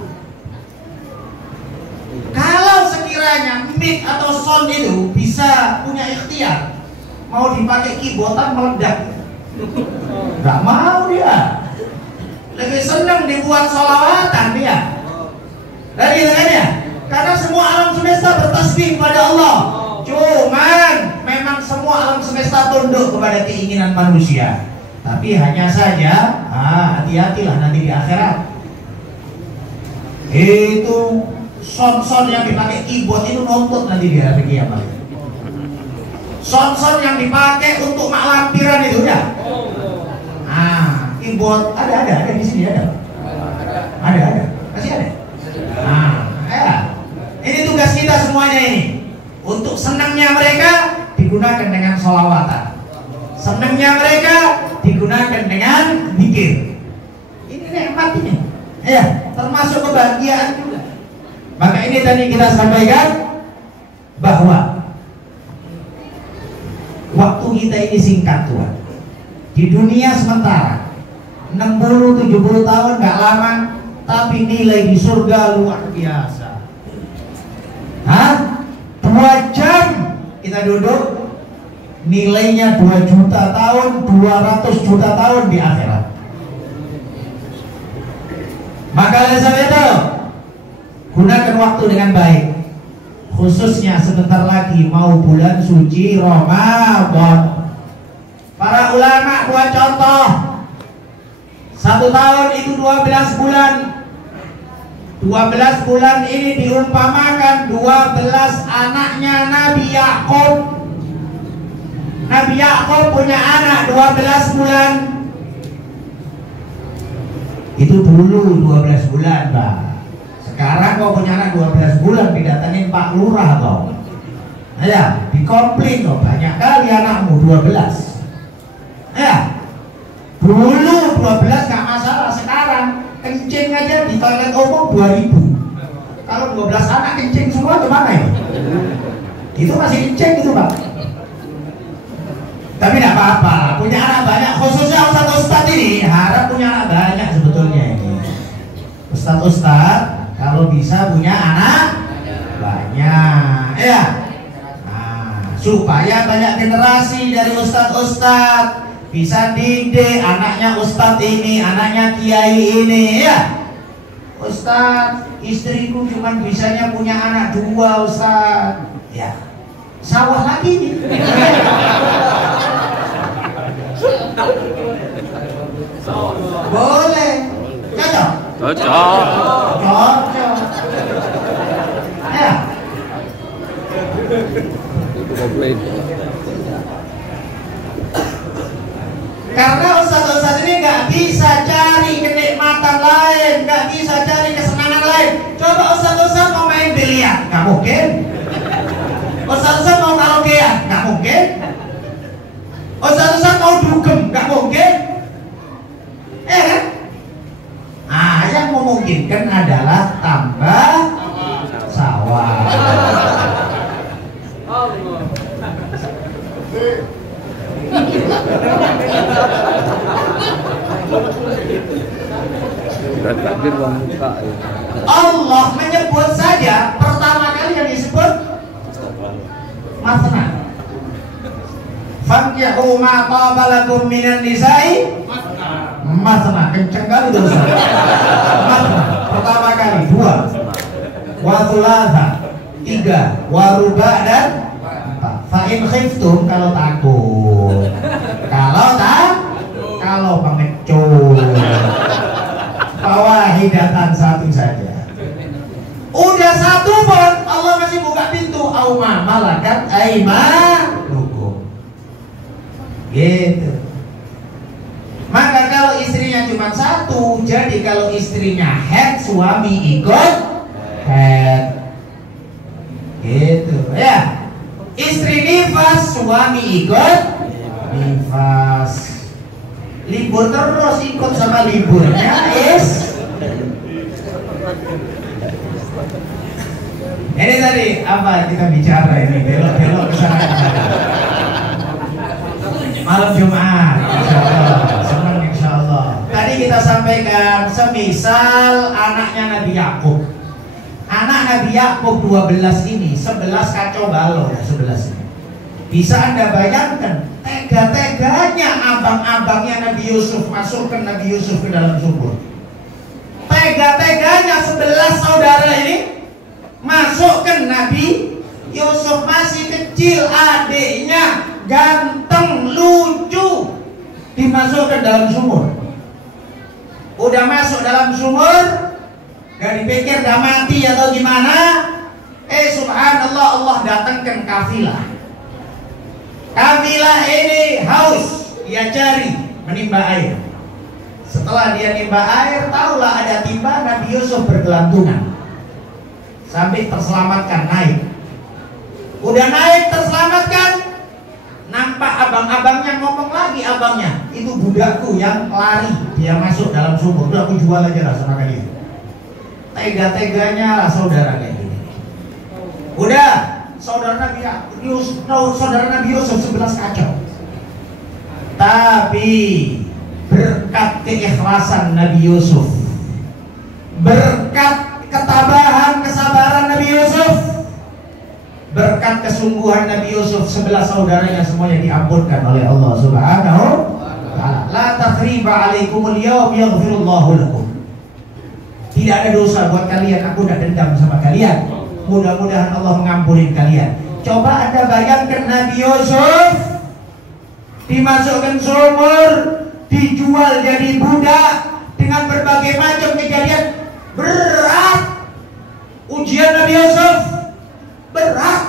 Kalau sekiranya mic atau sound itu bisa punya ikhtiar, mau dipakai keyboardan meledak, nggak mau dia. Lebih senang dibuat sholawatan dia. Lagi dengannya, karena semua alam semesta bertasbih kepada Allah. Cuman memang semua alam semesta tunduk kepada keinginan manusia. Tapi hanya saja, hati-hatilah nanti di akhirat. Itu sound-sound yang dipakai keyboard itu nuntut nanti di hari kiamat. Sound-sound yang dipakai untuk mak lampiran itu ya. Keyboard ada di sini ada. Masih ada. Ya. Ini tugas kita semuanya ini. Untuk senangnya mereka digunakan dengan sholawatan, senangnya mereka digunakan dengan zikir. Ini nikmat ini, ya, termasuk kebahagiaan juga. Maka ini tadi kita sampaikan bahwa waktu kita ini singkat Tuhan. Di dunia sementara 60-70 tahun gak lama, tapi nilai di surga luar biasa. 2 jam kita duduk, nilainya 2 juta tahun, 200 juta tahun di akhirat. Maka oleh sebab itu, gunakan waktu dengan baik. Khususnya sebentar lagi mau bulan suci Ramadan. Para ulama buat contoh, 1 tahun itu 12 bulan. 12 bulan ini diumpamakan 12 anaknya Nabi Yakub. Nabi Yakub punya anak 12 bulan. Itu dulu 12 bulan, Pak. Sekarang kau punya anak 12 bulan didatangin Pak Lurah kau. Ya, dikomplain kau banyak kali anakmu 12. Ya. Dulu 12 gak masalah, sekarang kencing aja di toilet umum 2000. Kalau 12 anak kencing semua kemana ya? Itu masih kencing itu Pak. Tapi tidak apa-apa, punya anak banyak, khususnya ustadz-ustadz ini harap punya anak banyak sebetulnya ini. Ustadz-ustadz kalau bisa punya anak banyak, ya. Supaya banyak generasi dari ustadz-ustadz bisa didik anaknya ustadz ini, anaknya kiai ini, ya. Ustadz, istriku cuma bisanya punya anak 2 ustadz. Ya, sawah lagi nih. Boleh, cocok. Cocok. Cocok. Ya. Komplain. Karena ustaz-ustaz ini nggak bisa cari kenikmatan lain, nggak bisa cari kesenangan lain. Coba ustaz-ustaz mau main biliar, nggak mungkin. Ustaz-ustaz mau karaokean, nggak mungkin. Ustaz-ustaz mau dugem, nggak mungkin. Kan? Ah, yang memungkinkan adalah tambah sawah. Allah menyebut saja pertama kali yang disebut masna. Fankihu ma taba lakum minan nisa'i masna. Kenceng kali itu Ustaz. Masna pertama kali, 2 wa thulatha 3 wa ruba' dan 4. Fa in khiftum kalau takut. Kalau pengecut. Fawahidatan satu saja. Udah satu pun Allah masih buka pintu auma malakat aimanukum. Gitu. Maka kalau istrinya cuma satu, jadi kalau istrinya head, suami ikut head. Gitu ya. Istri nifas, suami ikut nifas. Libur terus ikut sama liburnya Ini tadi apa kita bicara ini, belok-belok ke sana. Malam Jumat, insyaallah, senang insyaallah. Tadi kita sampaikan semisal anaknya Nabi Yakub. Anak Nabi Yakub 12 ini, 11 kacau balau ya, 11 ini. Bisa Anda bayangkan tega-teganya abang-abangnya Nabi Yusuf masukkan Nabi Yusuf ke dalam sumur. Tega-teganya 11 saudara ini masukkan Nabi Yusuf, masih kecil adiknya, ganteng, lucu, dimasukkan dalam sumur. Udah masuk dalam sumur, gak dipikir dah mati atau gimana. Subhanallah, Allah datangkan kafilah. Kafilah ini haus, dia cari menimba air. Setelah dia nimba air, tahulah ada timba, Nabi Yusuf bergelantungan sampai terselamatkan naik. Udah naik terselamatkan, nampak abang-abangnya ngomong lagi, abangnya itu budakku yang lari, dia masuk dalam sumur, udah aku jual aja lah sama kalian. Tega-teganya lah saudara kayak gini. Udah saudara Nabi Yusuf 11 kacau. Tapi berkat keikhlasan Nabi Yusuf, berkat ketabahan, kesabaran Nabi Yusuf, berkat kesungguhan Nabi Yusuf, 11 saudaranya semuanya diampunkan oleh Allah Subhanahu wa ta'ala. La tathriba alaikumul yawm yaghfirullahu lakum. Tidak ada dosa buat kalian, aku tidak dendam sama kalian. Mudah-mudahan Allah mengampuni kalian. Coba Anda bayangkan Nabi Yusuf dimasukkan sumur, dijual jadi budak dengan berbagai macam kejadian. Berat ujian Nabi Yusuf, berat.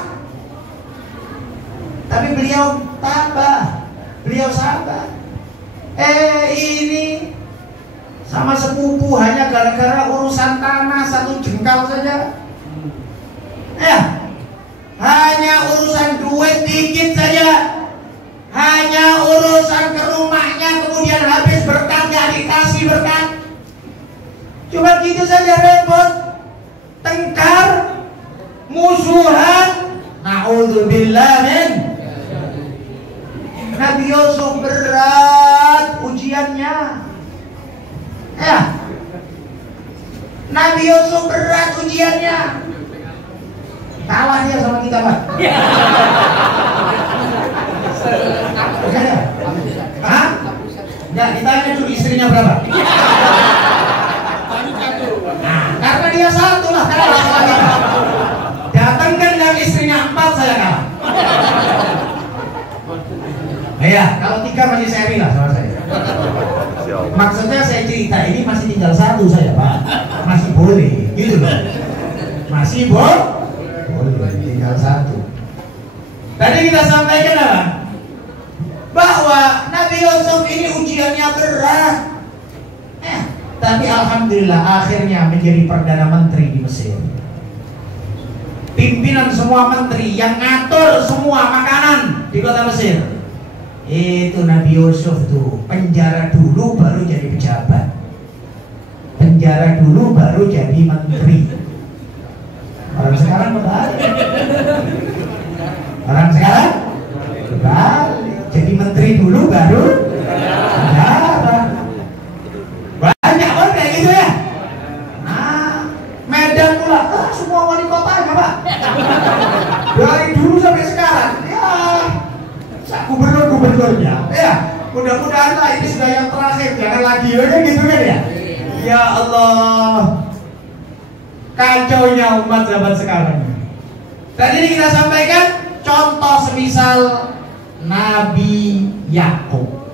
Tapi beliau tabah, beliau sabar. Ini sama sepupu hanya gara-gara urusan tanah 1 jengkal saja. Hanya urusan duit dikit saja, hanya urusan ke rumahnya kemudian habis berkat, gak dikasih berkat. Cuma gitu saja repot, tengkar, musuhan. Na'udzubillah min. Nabi Yusuf berat ujiannya. Nabi Yusuf berat ujiannya. Kalah dia sama kita, Pak. Hah? Ya, ditanya dulu istrinya berapa? Nah, karena dia satu lah, kalah sama kita. Datangkan yang istrinya 4, saya kalah. Ya, kalau 3 masih seri lah sama saya. Maksudnya saya cerita ini masih tinggal satu saya Pak, masih boleh, gitu loh. Masih boleh, tinggal satu. Tadi kita sampaikan apa? Bahwa Nabi Yusuf ini ujiannya berat. Tapi alhamdulillah akhirnya menjadi perdana menteri di Mesir. Pimpinan semua menteri yang ngatur semua makanan di kota Mesir. Itu Nabi Yusuf tuh, penjara dulu baru jadi pejabat. Penjara dulu baru jadi menteri. Orang sekarang kebalik. Orang sekarang kebalik. Jadi menteri dulu baru penjara. Banyak orang kayak gitu ya. Nah, Medan pula, semua wali kotanya Pak. Dari dulu sampai sekarang, ya gubernur-gubernurnya, ya mudah-mudahan lah ini sudah yang terakhir, jangan lagi ya gitu kan ya. Ya Allah, kacaunya umat zaman sekarang. Tadi kita sampaikan contoh semisal Nabi Yakub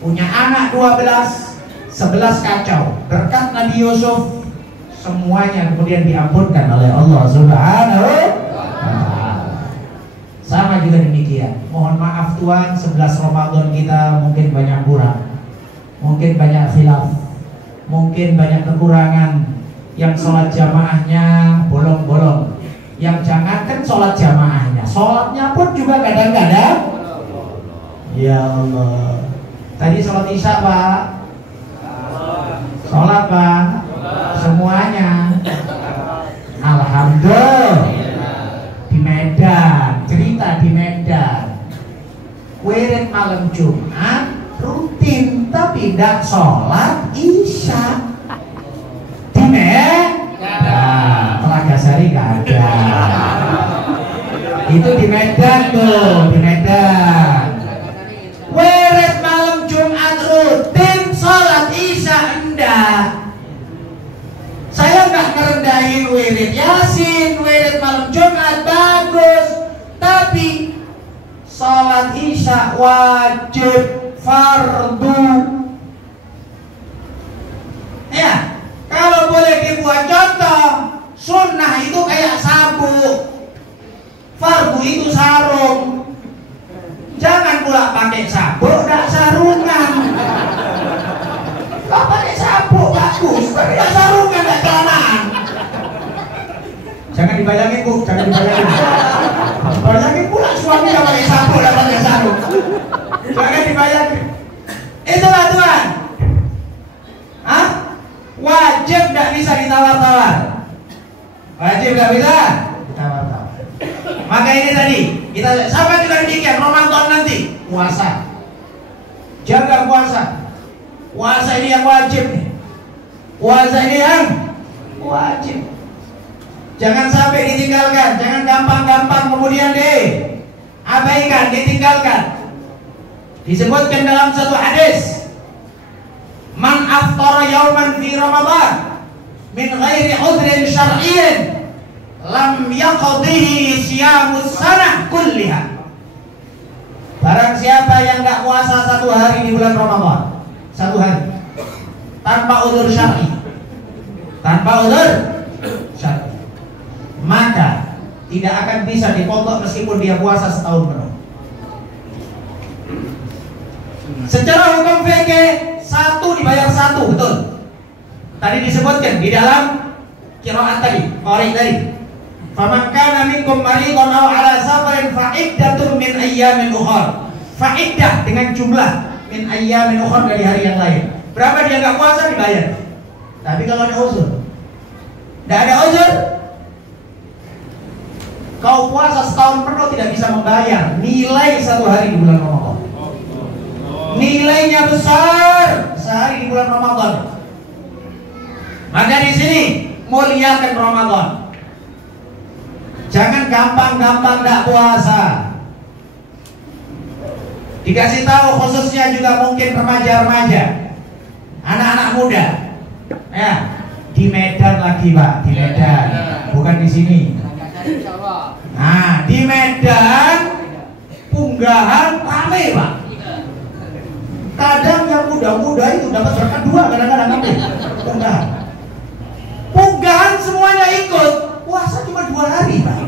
punya anak 12, 11 kacau. Berkat Nabi Yusuf semuanya kemudian diampunkan oleh Allah Subhanahu wa Ta'ala. Sama juga demikian. Mohon maaf Tuhan, 11 Ramadan kita mungkin banyak kurang, mungkin banyak khilaf, mungkin banyak kekurangan. Yang sholat jamaahnya bolong-bolong, yang jangankan sholat jamaahnya, sholatnya pun juga kadang-kadang. Ya Allah, tadi sholat isya Pak, sholat Pak, semuanya. Alhamdulillah. Di Medan, cerita di Medan, wirid malam Jumat rutin tapi tidak sholat isya. Di Medan, Telaga Sari nggak ada. Itu di Medan tuh, di Medan. Wirid malam Jumat rutin, sholat isya enggak. Saya nggak ngerendahin wirid Yasin, wirid malam Jumat bagus, tapi sholat isya wajib fardu. Ya, kalau boleh dibuat contoh, sunnah itu kayak sabuk, fardu itu sarung. Jangan pula pakai sabuk, nggak sarungan. Gak pakai sabuk bagus, tapi gak sarungan, gak celanaan. Jangan dibayangin Bu, jangan dibayangin. Bayangin pula suami gak pakai sabuk, gak pakai sarung. Jangan dibayangin. Itulah Tuhan. Hah? Wajib gak bisa ditawar-tawar. Wajib gak bisa ditawar-tawar. Maka ini tadi kita sama juga demikian. Ramadan nanti puasa, jaga puasa. Puasa ini yang wajib nih. Puasa ini yang wajib. Jangan sampai ditinggalkan. Jangan gampang-gampang kemudian abaikan, ditinggalkan. Disebutkan dalam satu hadis, man aftara yauman fi Ramadan min ghairi udrin syar'iyyin lam yaqdihi siyamus sanah kulliha. Barang siapa yang enggak puasa satu hari di bulan Ramadan, satu hari tanpa udzur syar'i, maka tidak akan bisa dipotong meskipun dia puasa setahun penuh. Secara hukum fikih satu dibayar satu, betul. Tadi disebutkan di dalam qiraat tadi, qari tadi. Faman kana minkum maridun aw ala safarin fa iddatun min ayyamin ukhra. Fa iddah dengan jumlah min ayyamin ukhra dari hari yang lain. Berapa dia enggak puasa dibayar. Tapi kalau ada uzur, enggak ada uzur, kau puasa setahun penuh tidak bisa membayar nilai satu hari di bulan Ramadan. Nilainya besar sehari di bulan Ramadan. Maka di sini muliakan Ramadan. Jangan gampang-gampang tidak puasa. Dikasih tahu khususnya juga mungkin remaja-remaja, anak-anak muda. Ya, di Medan lagi Pak, di Medan, bukan di sini. Nah, di Medan Punggahan rame Pak. Kadang yang muda-muda itu dapat berkat 2 kadang-kadang unggahan. Unggahan semuanya ikut. Puasa cuma 2 hari, Pak.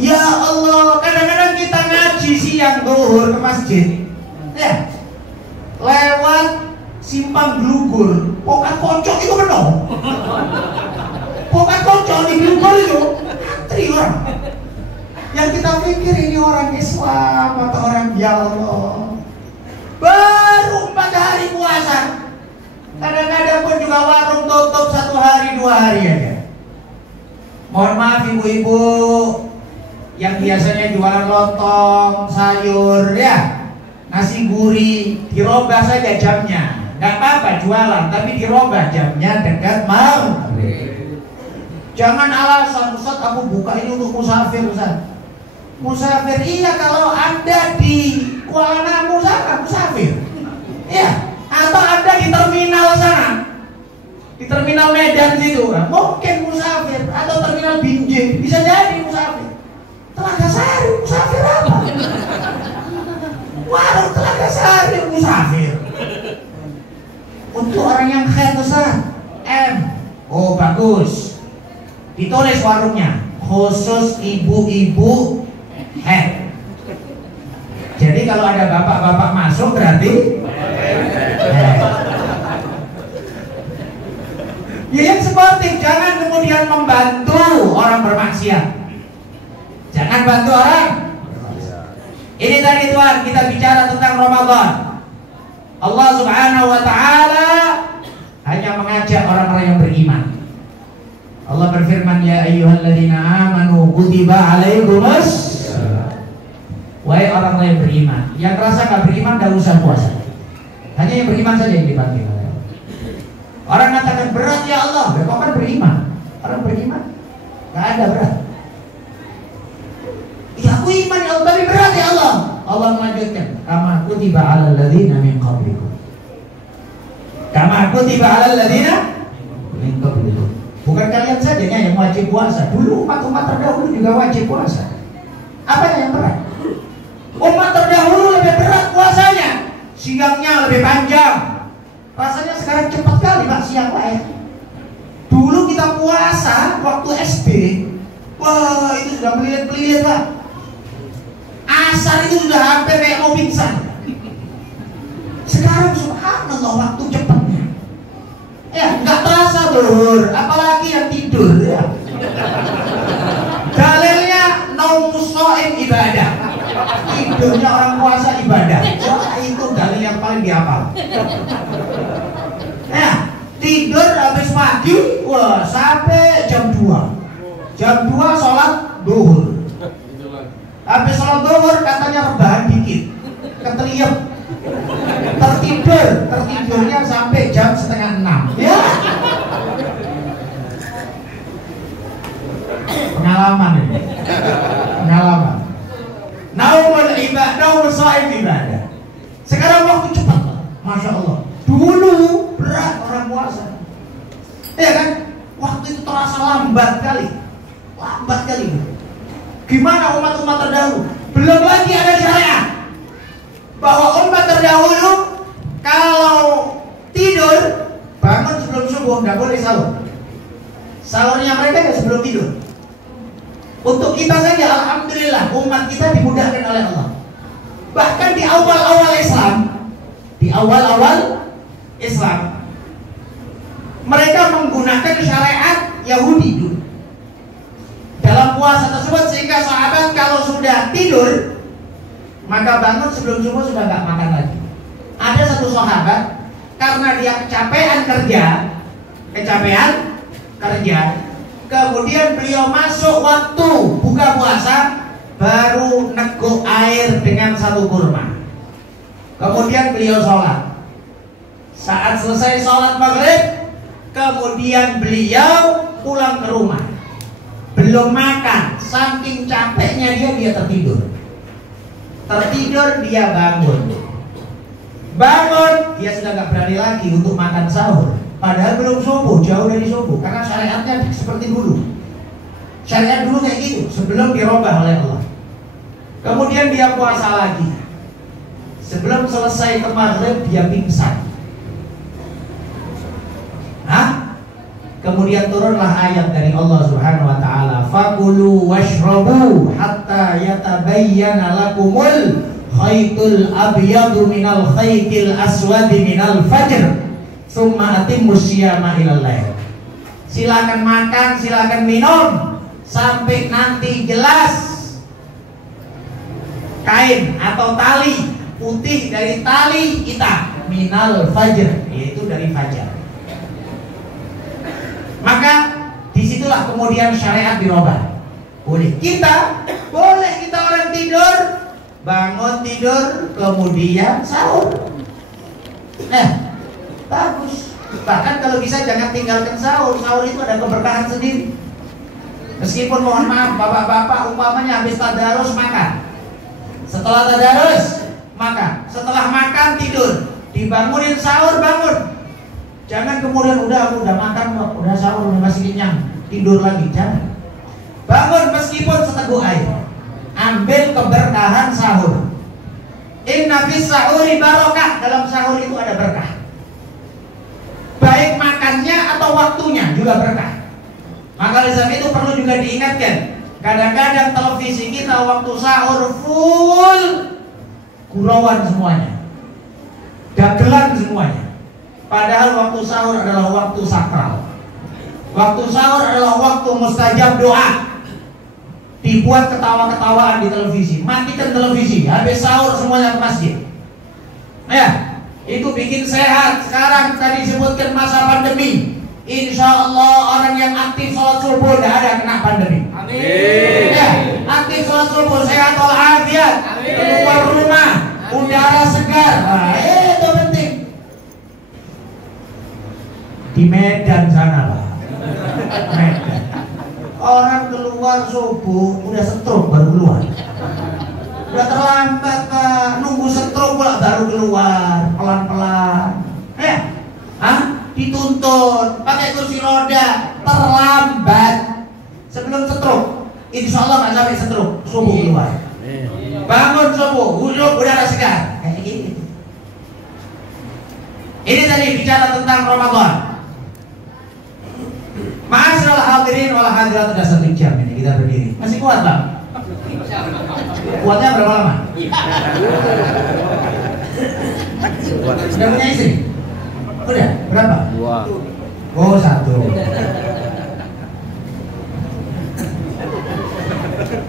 Ya Allah, kadang-kadang kita ngaji siang zuhur ke masjid. Ya. Lewat simpang Glugur, pokat kocok itu penuh. Pokat kocok di Glugur itu antri orang. Yang kita pikir ini orang Islam atau orang, ya Allah, baru 4 hari puasa. Kadang-kadang pun juga warung tutup 1 hari 2 hari aja. Mohon maaf ibu-ibu yang biasanya jualan lontong, sayur, ya, nasi gurih, dirobah saja jamnya. Nggak apa-apa jualan, tapi dirobah jamnya dekat mau. Jangan alasan, Ustaz aku buka ini untuk musafir, Ustaz. Musafir iya kalau Anda di Kuala Namu sana musafir. Ya, atau Anda di terminal sana. Di terminal Medan situ, mungkin musafir, atau terminal Binjai, bisa jadi musafir. Telaga Sari musafir apa? Warung Telaga Sari musafir. Untuk orang yang khair besar, M. Oh bagus. Ditulis warungnya khusus ibu-ibu head. Jadi kalau ada bapak-bapak masuk berarti head. Ya yang sportif, jangan kemudian membantu orang bermaksiat. Jangan bantu orang. Ini tadi Tuhan kita bicara tentang Ramadan. Allah Subhanahu wa taala hanya mengajak orang-orang yang beriman. Allah berfirman, ya ayyuhalladzina amanu kutiba alaikumus. Wahai orang-orang yang beriman. Yang rasa gak beriman gak usah puasa. Hanya yang beriman saja yang dipanggil. Orang katakan berat ya Allah, kok kan beriman? Orang beriman gak ada berat. Ya aku iman ya Allah, tapi berat ya Allah. Allah melanjutkan, kama kutiba alal ladzina min qablikum. Kama kutiba alal ladzina min qablikum. Bukan kalian saja yang wajib puasa. Dulu umat-umat terdahulu juga wajib puasa. Apa yang berat? Umat terdahulu lebih berat puasanya. Siangnya lebih panjang. Rasanya sekarang cepat kali Pak siang Pak ya. Dulu kita puasa waktu SD. Wah itu sudah melilit-melilit Pak. Asar itu sudah hampir kayak mau pingsan. Sekarang subhanallah waktu cepatnya. Ya nggak terasa Bur. Apalagi yang tidur ya. Dalilnya naumus shaim ibadah. Tidurnya orang puasa ibadah. Wah itu dalil yang paling dihafal. Ya tidur habis pagi, wah sampai jam 2. Jam 2 sholat duhur. Habis sholat duhur katanya rebahan dikit, keteliyep, tertidurnya sampai jam 5:30. Ya. Pengalaman ini. Pengalaman. Naumul ibadah, naumul shaim ibadah. Sekarang waktu cepat, masya Allah. Dulu berat orang puasa. Ya kan? Waktu itu terasa lambat kali. Gimana umat-umat terdahulu? Belum lagi ada syariat bahwa umat terdahulu kalau tidur bangun sebelum subuh nggak boleh sahur. Sahurnya mereka ya sebelum tidur. Untuk kita saja alhamdulillah umat kita dimudahkan oleh Allah. Bahkan di awal-awal Islam mereka menggunakan syariat Yahudi dulu dalam puasa tersebut, sehingga sahabat kalau sudah tidur maka bangun sebelum subuh sudah nggak makan lagi. Ada satu sahabat karena dia kecapean kerja, kemudian beliau masuk waktu buka puasa baru neguk air dengan 1 kurma. Kemudian beliau sholat. Saat selesai sholat maghrib, kemudian beliau pulang ke rumah. Belum makan, saking capeknya dia tertidur. Dia bangun, dia sudah gak berani lagi untuk makan sahur. Padahal belum subuh, jauh dari subuh. Karena syariatnya seperti dulu. Syariat dulu kayak gitu, sebelum dirubah oleh Allah. Kemudian dia puasa lagi. Sebelum selesai ke maghrib dia pingsan. Kemudian turunlah ayat dari Allah Subhanahu wa taala, "Fakulu washrabu hatta yatabayyana lakumul khaytul abyadu minal khaytil aswadi minal fajr, tsumma atimmus syiyama ilal lail." Silakan makan, silakan minum sampai nanti jelas kain atau tali putih dari tali hitam minal fajr, yaitu dari fajar. Maka disitulah kemudian syariat dirubah. Boleh kita orang tidur, bangun tidur, kemudian sahur. Nah, bagus. Bahkan kalau bisa jangan tinggalkan sahur. Sahur itu ada keberkahan sendiri. Meskipun mohon maaf bapak-bapak umpamanya habis tadarus makan, setelah tadarus makan, setelah makan tidur, dibangunin sahur bangun. Jangan kemudian udah makan, udah sahur, udah masih kenyang, tidur lagi. Jangan. Bangun meskipun seteguk air. Ambil keberkahan sahur. Inna fis sahuri barokah. Dalam sahur itu ada berkah. Baik makannya atau waktunya juga berkah. Maka oleh sebab itu perlu juga diingatkan. Kadang-kadang televisi kita waktu sahur full gurauan semuanya, dagelan semuanya. Padahal waktu sahur adalah waktu sakral. Waktu sahur adalah waktu mustajab doa. Dibuat ketawa-ketawaan di televisi. Matikan televisi, habis sahur semuanya ke masjid. Ya, itu bikin sehat. Sekarang tadi disebutkan masa pandemi, insya Allah orang yang aktif sholat subuh tidak ada kena pandemi. Amin. Ya, aktif sholat subuh, sehat walafiat, keluar rumah, udara segar. Nah, itu penting. Di Medan sana Pak, Medan. Orang keluar subuh udah stroke baru keluar. Udah terlambat Pak, nunggu stroke pula baru keluar pelan-pelan. Dituntun pakai kursi roda, terlambat. Sebelum stroke, insya Allah nggak sampai stroke, subuh keluar. Bangun subuh, hidup udara segar. Kayak gitu. Ini tadi bicara tentang Ramadan. Ma'asyiral hadirin wal hadirat, sudah 1 jam ini kita berdiri. Masih kuat Bang? Kuatnya berapa lama? Sudah punya istri? Udah? Berapa? 2. Oh 1.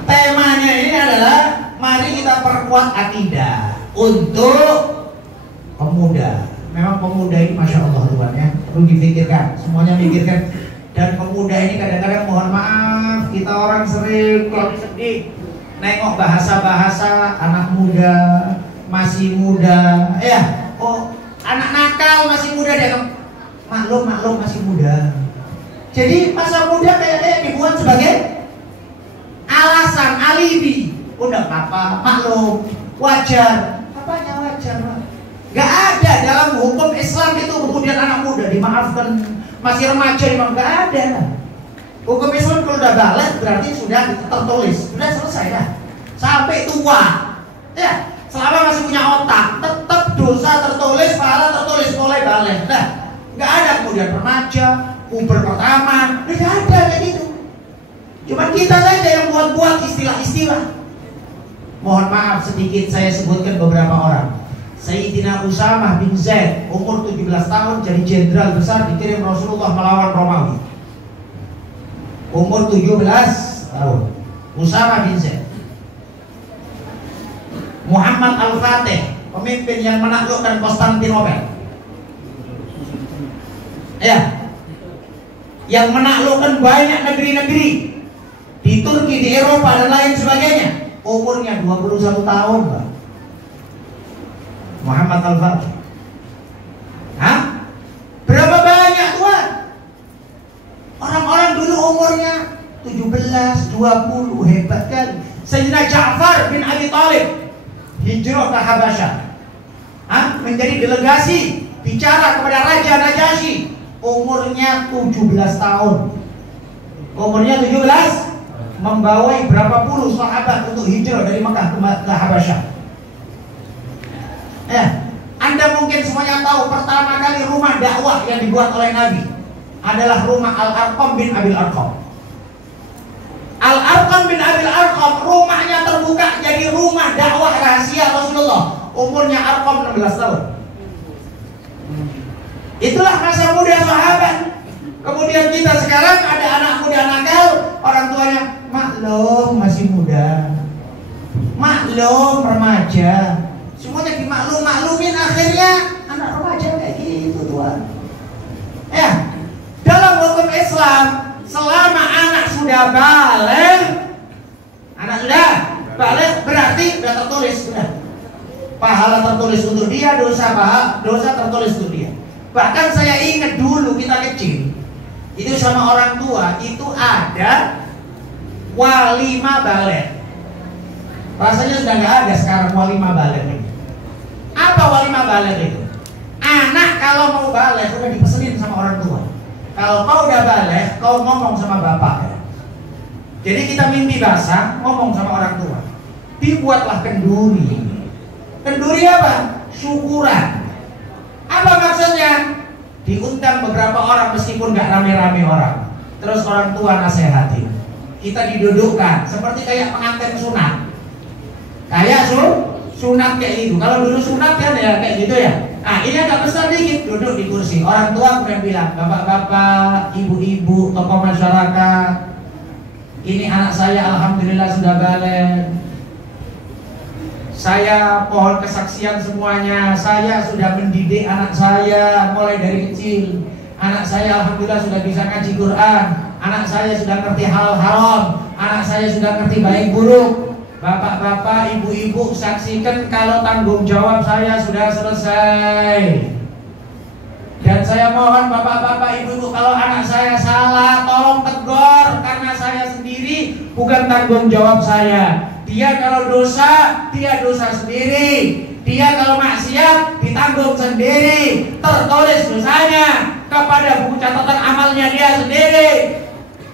Temanya ini adalah mari kita perkuat akidah untuk pemuda. Memang pemuda ini Masya Allah Tuhan ya, perlu dipikirkan, semuanya mikirkan. Dan pemuda ini kadang-kadang mohon maaf, kita orang sering kalau sedih nengok bahasa-bahasa anak muda, masih muda, ya, oh anak nakal masih muda, dia maklum masih muda. Jadi masa muda kayak dibuat sebagai alasan, alibi. Udah apa, maklum, wajar. Apanya wajar? Gak ada dalam hukum Islam itu kemudian anak muda dimaafkan, masih remaja dimaafkan, gak ada. Hukum Islam kalau udah balik berarti sudah tertulis, sudah selesai dah. Sampai tua, ya, selama masih punya otak, tetap dosa tertulis, pahala tertulis, mulai balik. Nah, gak ada kemudian remaja, puber pertama, gak ada kayak gitu. Cuma kita saja yang buat-buat istilah-istilah. Mohon maaf sedikit saya sebutkan beberapa orang. Sayyidina Usamah bin Zaid umur 17 tahun jadi jenderal besar dikirim Rasulullah melawan Romawi. Umur 17 tahun. Usamah bin Zaid. Muhammad Al-Fatih, pemimpin yang menaklukkan Konstantinopel. Ya. Yang menaklukkan banyak negeri-negeri di Turki, di Eropa dan lain sebagainya. Umurnya 21 tahun, Pak. Muhammad Al-Fatih. Hah? Berapa banyak Tuhan? Orang-orang dulu umurnya 17, 20, hebat kan? Sayyidina Ja'far bin Abi Thalib hijrah ke Habasyah. Menjadi delegasi bicara kepada Raja Najasyi. Umurnya 17 tahun. Umurnya 17, membawai berapa puluh sahabat untuk hijrah dari Mekah ke Habasyah. Anda mungkin semuanya tahu pertama kali rumah dakwah yang dibuat oleh Nabi adalah rumah Al-Arqam bin Abil Arqam. Al-Arqam bin Abil Arqam rumahnya terbuka jadi rumah dakwah rahasia Rasulullah. Umurnya Arqam 16 tahun. Itulah masa muda sahabat. Kemudian kita sekarang ada anak muda nakal, orang tuanya maklum masih muda, maklum remaja, semuanya dimaklum-maklumin, akhirnya anak remaja kayak gitu Tuhan. Dalam hukum Islam, selama anak sudah balik, berarti sudah tertulis, sudah pahala tertulis untuk dia, dosa tertulis untuk dia. Bahkan saya ingat dulu kita kecil, itu sama orang tua itu ada walimah balik. Rasanya sudah nggak ada sekarang walimah balik ini. Apa walimah balik itu? Anak kalau mau balik udah dipesenin sama orang tua. Kalau kau udah balik, kau ngomong sama bapak. Jadi kita mimpi basah, ngomong sama orang tua. Dibuatlah kenduri. Kenduri apa? Syukuran. Apa maksudnya? Diundang beberapa orang meskipun gak rame-rame orang. Terus orang tua nasihatin. Kita didudukkan seperti kayak pengantin sunat. Kayak sunat kayak gitu. Kalau dulu sunat kan ya kayak gitu ya. Nah ini agak besar dikit, duduk di kursi. Orang tua kemudian bilang, bapak-bapak, ibu-ibu, tokoh masyarakat, ini anak saya alhamdulillah sudah balik. Saya mohon kesaksian semuanya. Saya sudah mendidik anak saya mulai dari kecil. Anak saya alhamdulillah sudah bisa ngaji Quran. Anak saya sudah ngerti halal haram. Anak saya sudah ngerti baik buruk. Bapak-bapak, ibu-ibu, saksikan kalau tanggung jawab saya sudah selesai. Dan saya mohon bapak-bapak, ibu-ibu, kalau anak saya salah tolong tegur, karena saya sendiri bukan tanggung jawab saya. Dia kalau dosa, dia dosa sendiri. Dia kalau maksiat, ditanggung sendiri. Tertulis dosanya kepada buku catatan amalnya dia sendiri.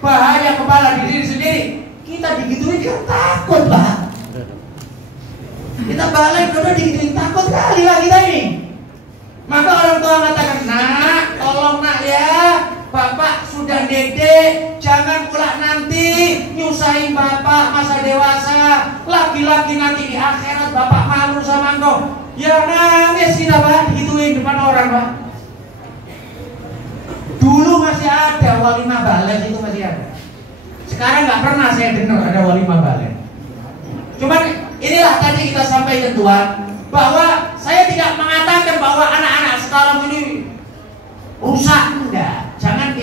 Bahaya kepala diri sendiri. Kita digituin kan takut lah. Kita balik udah digituin takut kali lah kita ini. Maka orang tua mengatakan, nak tolong nak ya, bapak sudah dedek, jangan pula nanti nyusahin bapak masa dewasa. Lagi-lagi nanti di akhirat bapak malu sama engkau. Ya nangis kita pak, digituin depan orang pak. Dulu masih ada walimah balik, itu masih ada. Sekarang nggak pernah saya dengar ada walimah balik. Cuman inilah tadi kita sampaikan Tuhan, bahwa saya tidak mengatakan bahwa anak-anak sekarang ini rusak, enggak. Jangan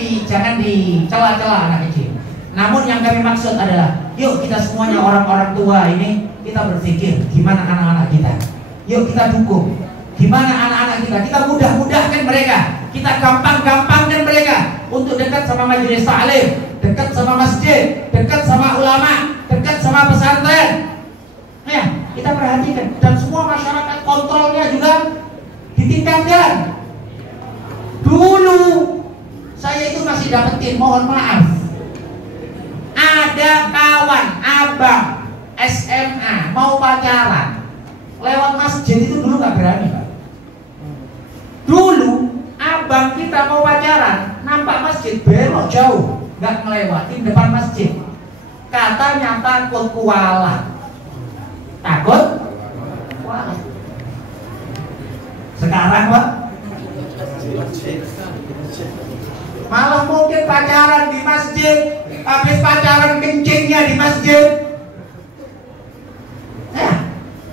dicela-cela anak kecil. Namun yang kami maksud adalah, yuk kita semuanya orang-orang tua ini kita berpikir gimana anak-anak kita. Yuk kita dukung. Gimana anak-anak kita? Kita mudah-mudahkan mereka. Kita gampang-gampangkan mereka untuk dekat sama majelis ta'lim, dekat sama masjid, dekat sama ulama, dekat sama pesantren. Ya, kita perhatikan, dan semua masyarakat kontrolnya juga ditingkatkan. Dulu saya itu masih dapetin, mohon maaf, ada kawan abang SMA mau pacaran lewat masjid, itu dulu nggak berani Pak. Dulu abang kita mau pacaran, nampak masjid belok jauh, nggak ngelewatin depan masjid. Katanya takut kualat. Takut? Kualat. Sekarang Pak, malah mungkin pacaran di masjid, habis pacaran kencingnya di masjid.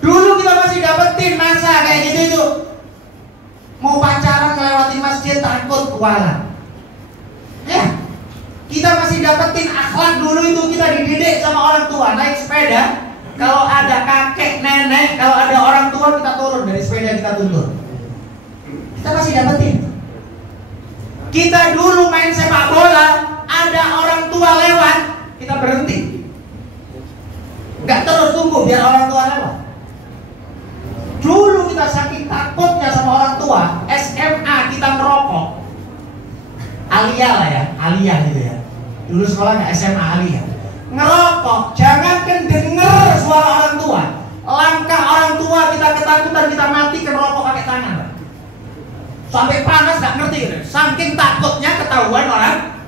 Dulu kita masih dapetin masa kayak gitu itu. Mau pacaran ngelewatin masjid takut kualat. Kita masih dapetin akhlak dulu itu, kita dididik sama orang tua naik sepeda. Kalau ada kakek, nenek, kalau ada orang tua kita turun dari sepeda, kita tuntun. Kita masih dapetin. Kita dulu main sepak bola, ada orang tua lewat, kita berhenti. Gak terus tunggu biar orang tua lewat. Dulu kita saking takutnya sama orang tua, SMA kita ngerokok. Alia lah ya, Alia gitu ya. Dulu sekolahnya SMA Alia. Ngerokok, jangankan denger suara orang tua, Langkah orang tua kita ketakutan, kita mati ke rokok pakai tangan, Pak. Sampai panas nggak ngerti, saking takutnya ketahuan orang.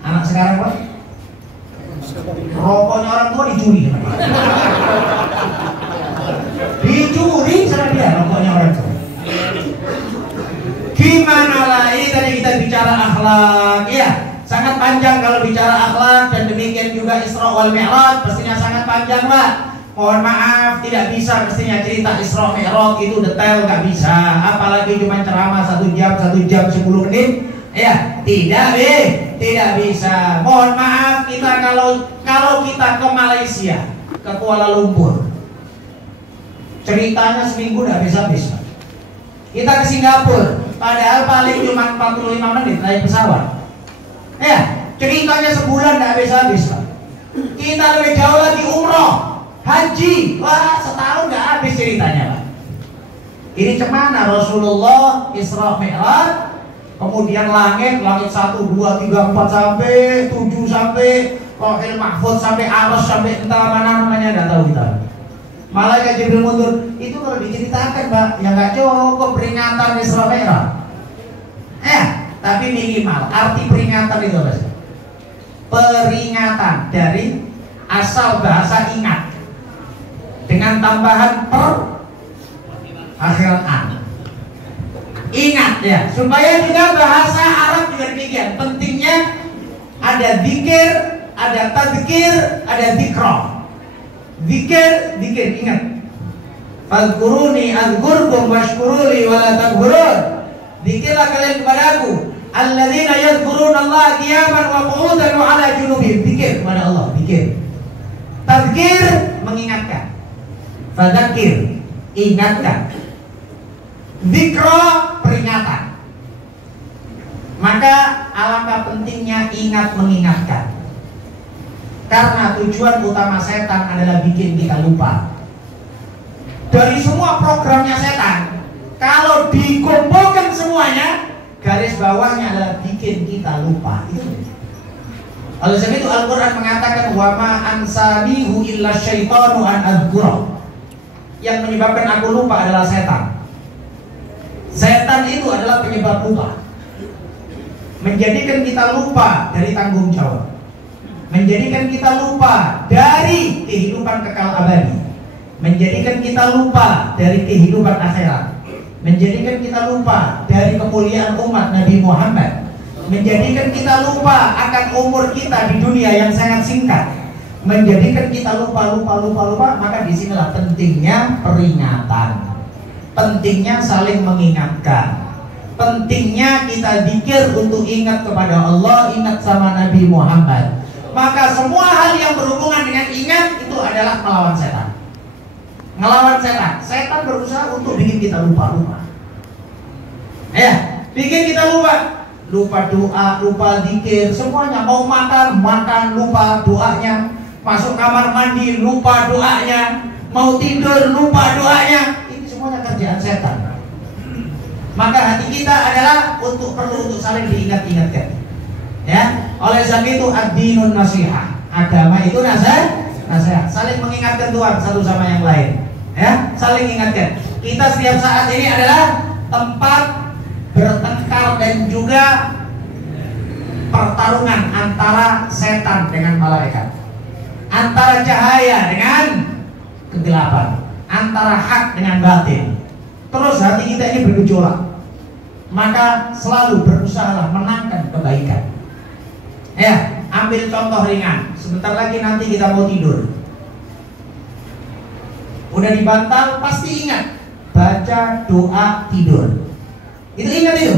Anak sekarang, Pak, rokoknya orang tua dicuri. Dicuri sama dia rokoknya orang tua. Gimana lagi tadi kita bicara akhlak, ya sangat panjang kalau bicara akhlak, dan demikian juga Isra wal Mi'raj pastinya sangat panjang, Pak. Mohon maaf, tidak bisa mestinya cerita Isra Mi'raj itu detail, nggak bisa. Apalagi cuma ceramah 1 jam 10 menit, ya tidak bisa. Mohon maaf, kita kalau kita ke Malaysia, ke Kuala Lumpur, ceritanya seminggu udah habis-habis, Pak. Kita ke Singapura, padahal paling cuma 45 menit naik pesawat, ya ceritanya sebulan udah habis-habis, Pak. Kita lebih jauh lagi umroh, haji, wah setahun nggak habis ceritanya, Pak. Ini cemana Rasulullah Isra Mi'raj, kemudian langit 1, 2, 3, 4 sampai 7 sampai Lauhul Mahfuz sampai Arsy sampai entah mana namanya, nggak tahu kita. Malaikat Jibril mundur. Itu kalau diceritakan, Pak, ya nggak cukup peringatan Isra Mi'raj. Tapi minimal arti peringatan itu apa sih? Peringatan dari asal bahasa ingat dengan tambahan akhiratan. Ingat ya, supaya juga bahasa Arab juga demikian. Pentingnya ada zikir, ada tadzkir, ada dzikra. Zikir, ingat. Fadhkuruni adzkurkum washkuruli wala takfurun. Zikirlah kalian kepadaku. Alladzina yadhkuruna Allah qiyaman wa qu'udan wa 'ala junubihim. Zikir kepada Allah, zikir. Tadzkir, mengingatkan. Fadzakir, ingatkan. Dzikra, peringatan. Maka alangkah pentingnya ingat mengingatkan. Karena tujuan utama setan adalah bikin kita lupa. Dari semua programnya setan, kalau dikumpulkan semuanya, garis bawahnya adalah bikin kita lupa. Oleh sebab itu Al-Quran mengatakan wa ma ansanihu illa syaitanu an adzkura. Yang menyebabkan aku lupa adalah setan. Setan itu adalah penyebab lupa. Menjadikan kita lupa dari tanggung jawab, menjadikan kita lupa dari kehidupan kekal abadi, menjadikan kita lupa dari kehidupan akhirat, menjadikan kita lupa dari kemuliaan umat Nabi Muhammad, menjadikan kita lupa akan umur kita di dunia yang sangat singkat, menjadikan kita lupa. Maka disinilah pentingnya peringatan, pentingnya saling mengingatkan, pentingnya kita zikir untuk ingat kepada Allah, ingat sama Nabi Muhammad. Maka semua hal yang berhubungan dengan ingat itu adalah melawan setan. Ngelawan setan. Setan berusaha untuk bikin kita lupa. Bikin kita lupa. Lupa doa, lupa zikir, semuanya. Mau makan, lupa doanya. Masuk kamar mandi, lupa doanya. Mau tidur, lupa doanya. Ini semuanya kerjaan setan. Maka hati kita adalah perlu untuk saling diingat-ingatkan. Ya, oleh sebab itu ad-dinun nasihah. Agama itu nasihat, saling mengingatkan Tuhan satu sama yang lain. Ya, saling ingatkan. Kita setiap saat ini adalah tempat bertengkar dan juga pertarungan antara setan dengan malaikat, antara cahaya dengan kegelapan, antara hak dengan batin. Terus hati kita ini bergejolak. Maka selalu berusaha menangkan kebaikan. Ya, ambil contoh ringan. Sebentar lagi nanti kita mau tidur. Udah dibantal, pasti ingat baca doa tidur. Itu ingat itu.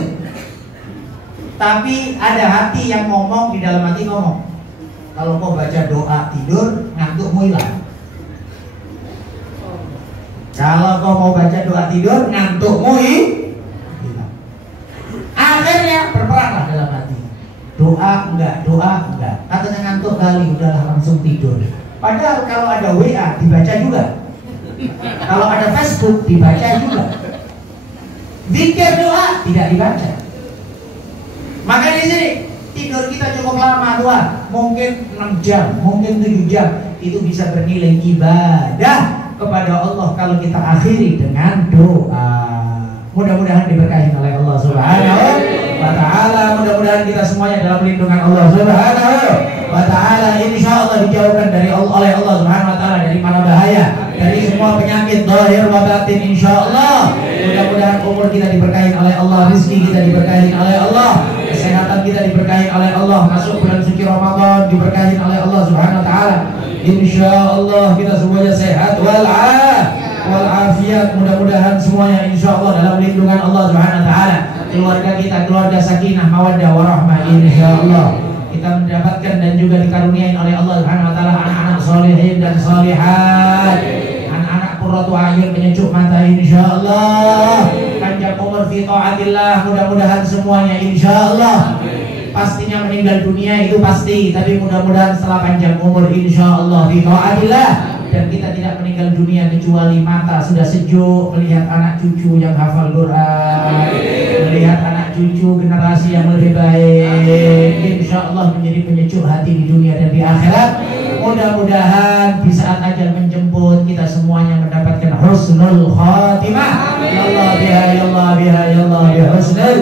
Tapi ada hati yang ngomong, di dalam hati ngomong, kalau mau baca doa tidur, ngantukmu hilang. Kalau kau mau baca doa tidur, ngantukmu hilang. Akhirnya berperanglah dalam hati. Doa enggak. Katanya ngantuk kali, udahlah langsung tidur. Padahal kalau ada WA dibaca juga. Kalau ada Facebook dibaca juga. Zikir doa tidak dibaca. Maka di sini tidur kita cukup lama Tuhan. Mungkin 6 jam, mungkin 7 jam. Itu bisa bernilai ibadah kepada Allah kalau kita akhiri dengan doa. Mudah-mudahan diberkahi oleh Allah Subhanahu wa ta'ala. Mudah-mudahan kita semuanya dalam lindungan Allah Subhanahu wa ta'ala. Insyaallah dijauhkan oleh Allah Subhanahu wa ta'ala dari mana bahaya, dari semua penyakit zahir wa batin insyaallah. Mudah-mudahan umur kita diberkahi oleh Allah, rezeki kita diberkahi oleh Allah, kesehatan kita diberkahi oleh Allah, masuk bulan suci Ramadan diberkahi oleh Allah Subhanahu wa ta'ala. Insyaallah kita semuanya sehat walafiat. Mudah-mudahan semuanya insyaallah dalam lindungan Allah Subhanahu wa ta'ala. Keluarga kita keluarga sakinah mawaddah warahmah insyaallah. Kita mendapatkan dan juga dikaruniai oleh Allah Subhanahu wa ta'ala anak-anak salihin dan salihat, anak-anak qurratu a'yun, penyejuk mata insyaallah. Panjang umur fi taatillah, mudah-mudahan semuanya insyaallah. Pastinya meninggal dunia itu pasti, tapi mudah-mudahan setelah panjang umur insyaallah fi taatillah, dan kita tidak meninggal dunia kecuali mata sudah sejuk melihat anak cucu yang hafal Quran, melihat anak cucu generasi yang lebih baik, insyaallah menjadi penyejuk hati di dunia dan di akhirat. Mudah-mudahan di saat ajal menjemput kita semuanya mendapatkan husnul khatimah. Ya Allah biha ya Allah biha ya Allah bi husnul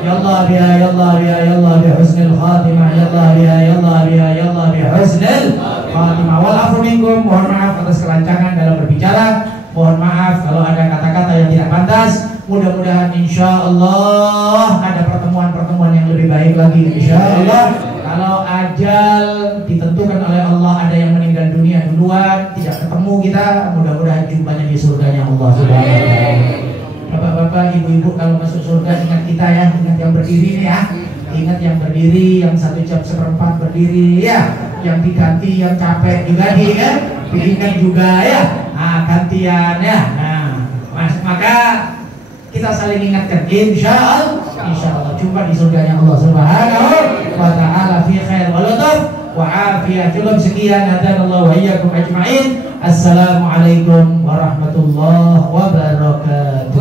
ya Allah biha ya Allah biha ya Allah bi husnul khatimah. Ya Allah biha ya Allah biha ya Allah bi husnul khatimah. Wal afu minkum, mohon maaf atas kelancangan dalam berbicara, mohon maaf kalau ada kata-kata yang tidak pantas. Mudah-mudahan insyaallah ada pertemuan-pertemuan yang lebih baik lagi insyaallah. Kalau ajal ditentukan oleh Allah, ada yang meninggal dunia duluan, tidak ketemu kita, mudah-mudahan jumpanya di surganya Allah Subhanahu wa ta'ala. Bapak-bapak, ibu-ibu kalau masuk surga ingat kita ya, ingat yang berdiri nih ya. Ingat yang berdiri, yang 1 jam seperempat berdiri ya, yang diganti, yang capek juga diingat juga ya. Nah, gantian ya. Nah, maka kita saling ingatkan insyaallah jumpa di surganya Allah Subhanahu wa ta'ala fi khair wa lutuf wa afiyah. Cukup sekian, hadanallahu wa iyyakum ajma'in. Assalamualaikum warahmatullahi wabarakatuh.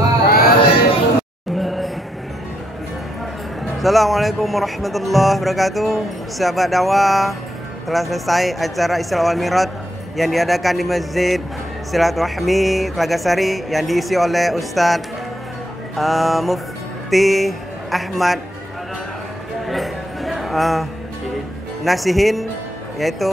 Assalamualaikum warahmatullahi wabarakatuh. Sahabat dakwah, telah selesai acara Isra wal Mi'raj yang diadakan di Masjid Silaturahmi Telagasari yang diisi oleh Ustadz Mufti Ahmad Nasihin, yaitu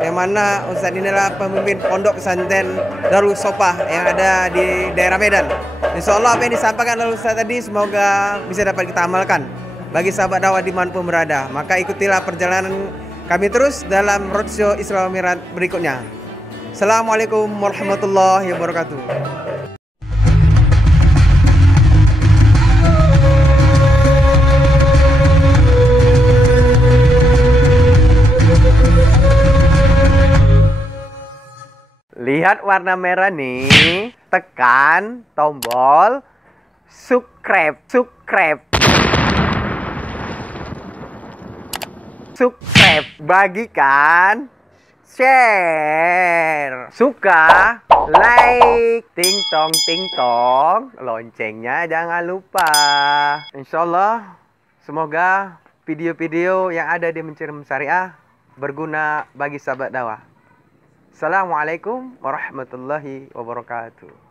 yang mana Ustadz ini adalah pemimpin pondok pesantren Darul Sopah yang ada di daerah Medan. Insyaallah apa yang disampaikan oleh Ustadz tadi semoga bisa dapat kita amalkan bagi sahabat dakwah dimanapun berada. Maka ikutilah perjalanan kami terus dalam roadshow Isra Mi'raj berikutnya. Assalamualaikum warahmatullahi wabarakatuh. Lihat warna merah nih, tekan tombol subscribe, bagikan, share, suka, like, ting tong, loncengnya jangan lupa. Insyaallah semoga video-video yang ada di Mencium Syariah berguna bagi sahabat dakwah. Assalamualaikum warahmatullahi wabarakatuh.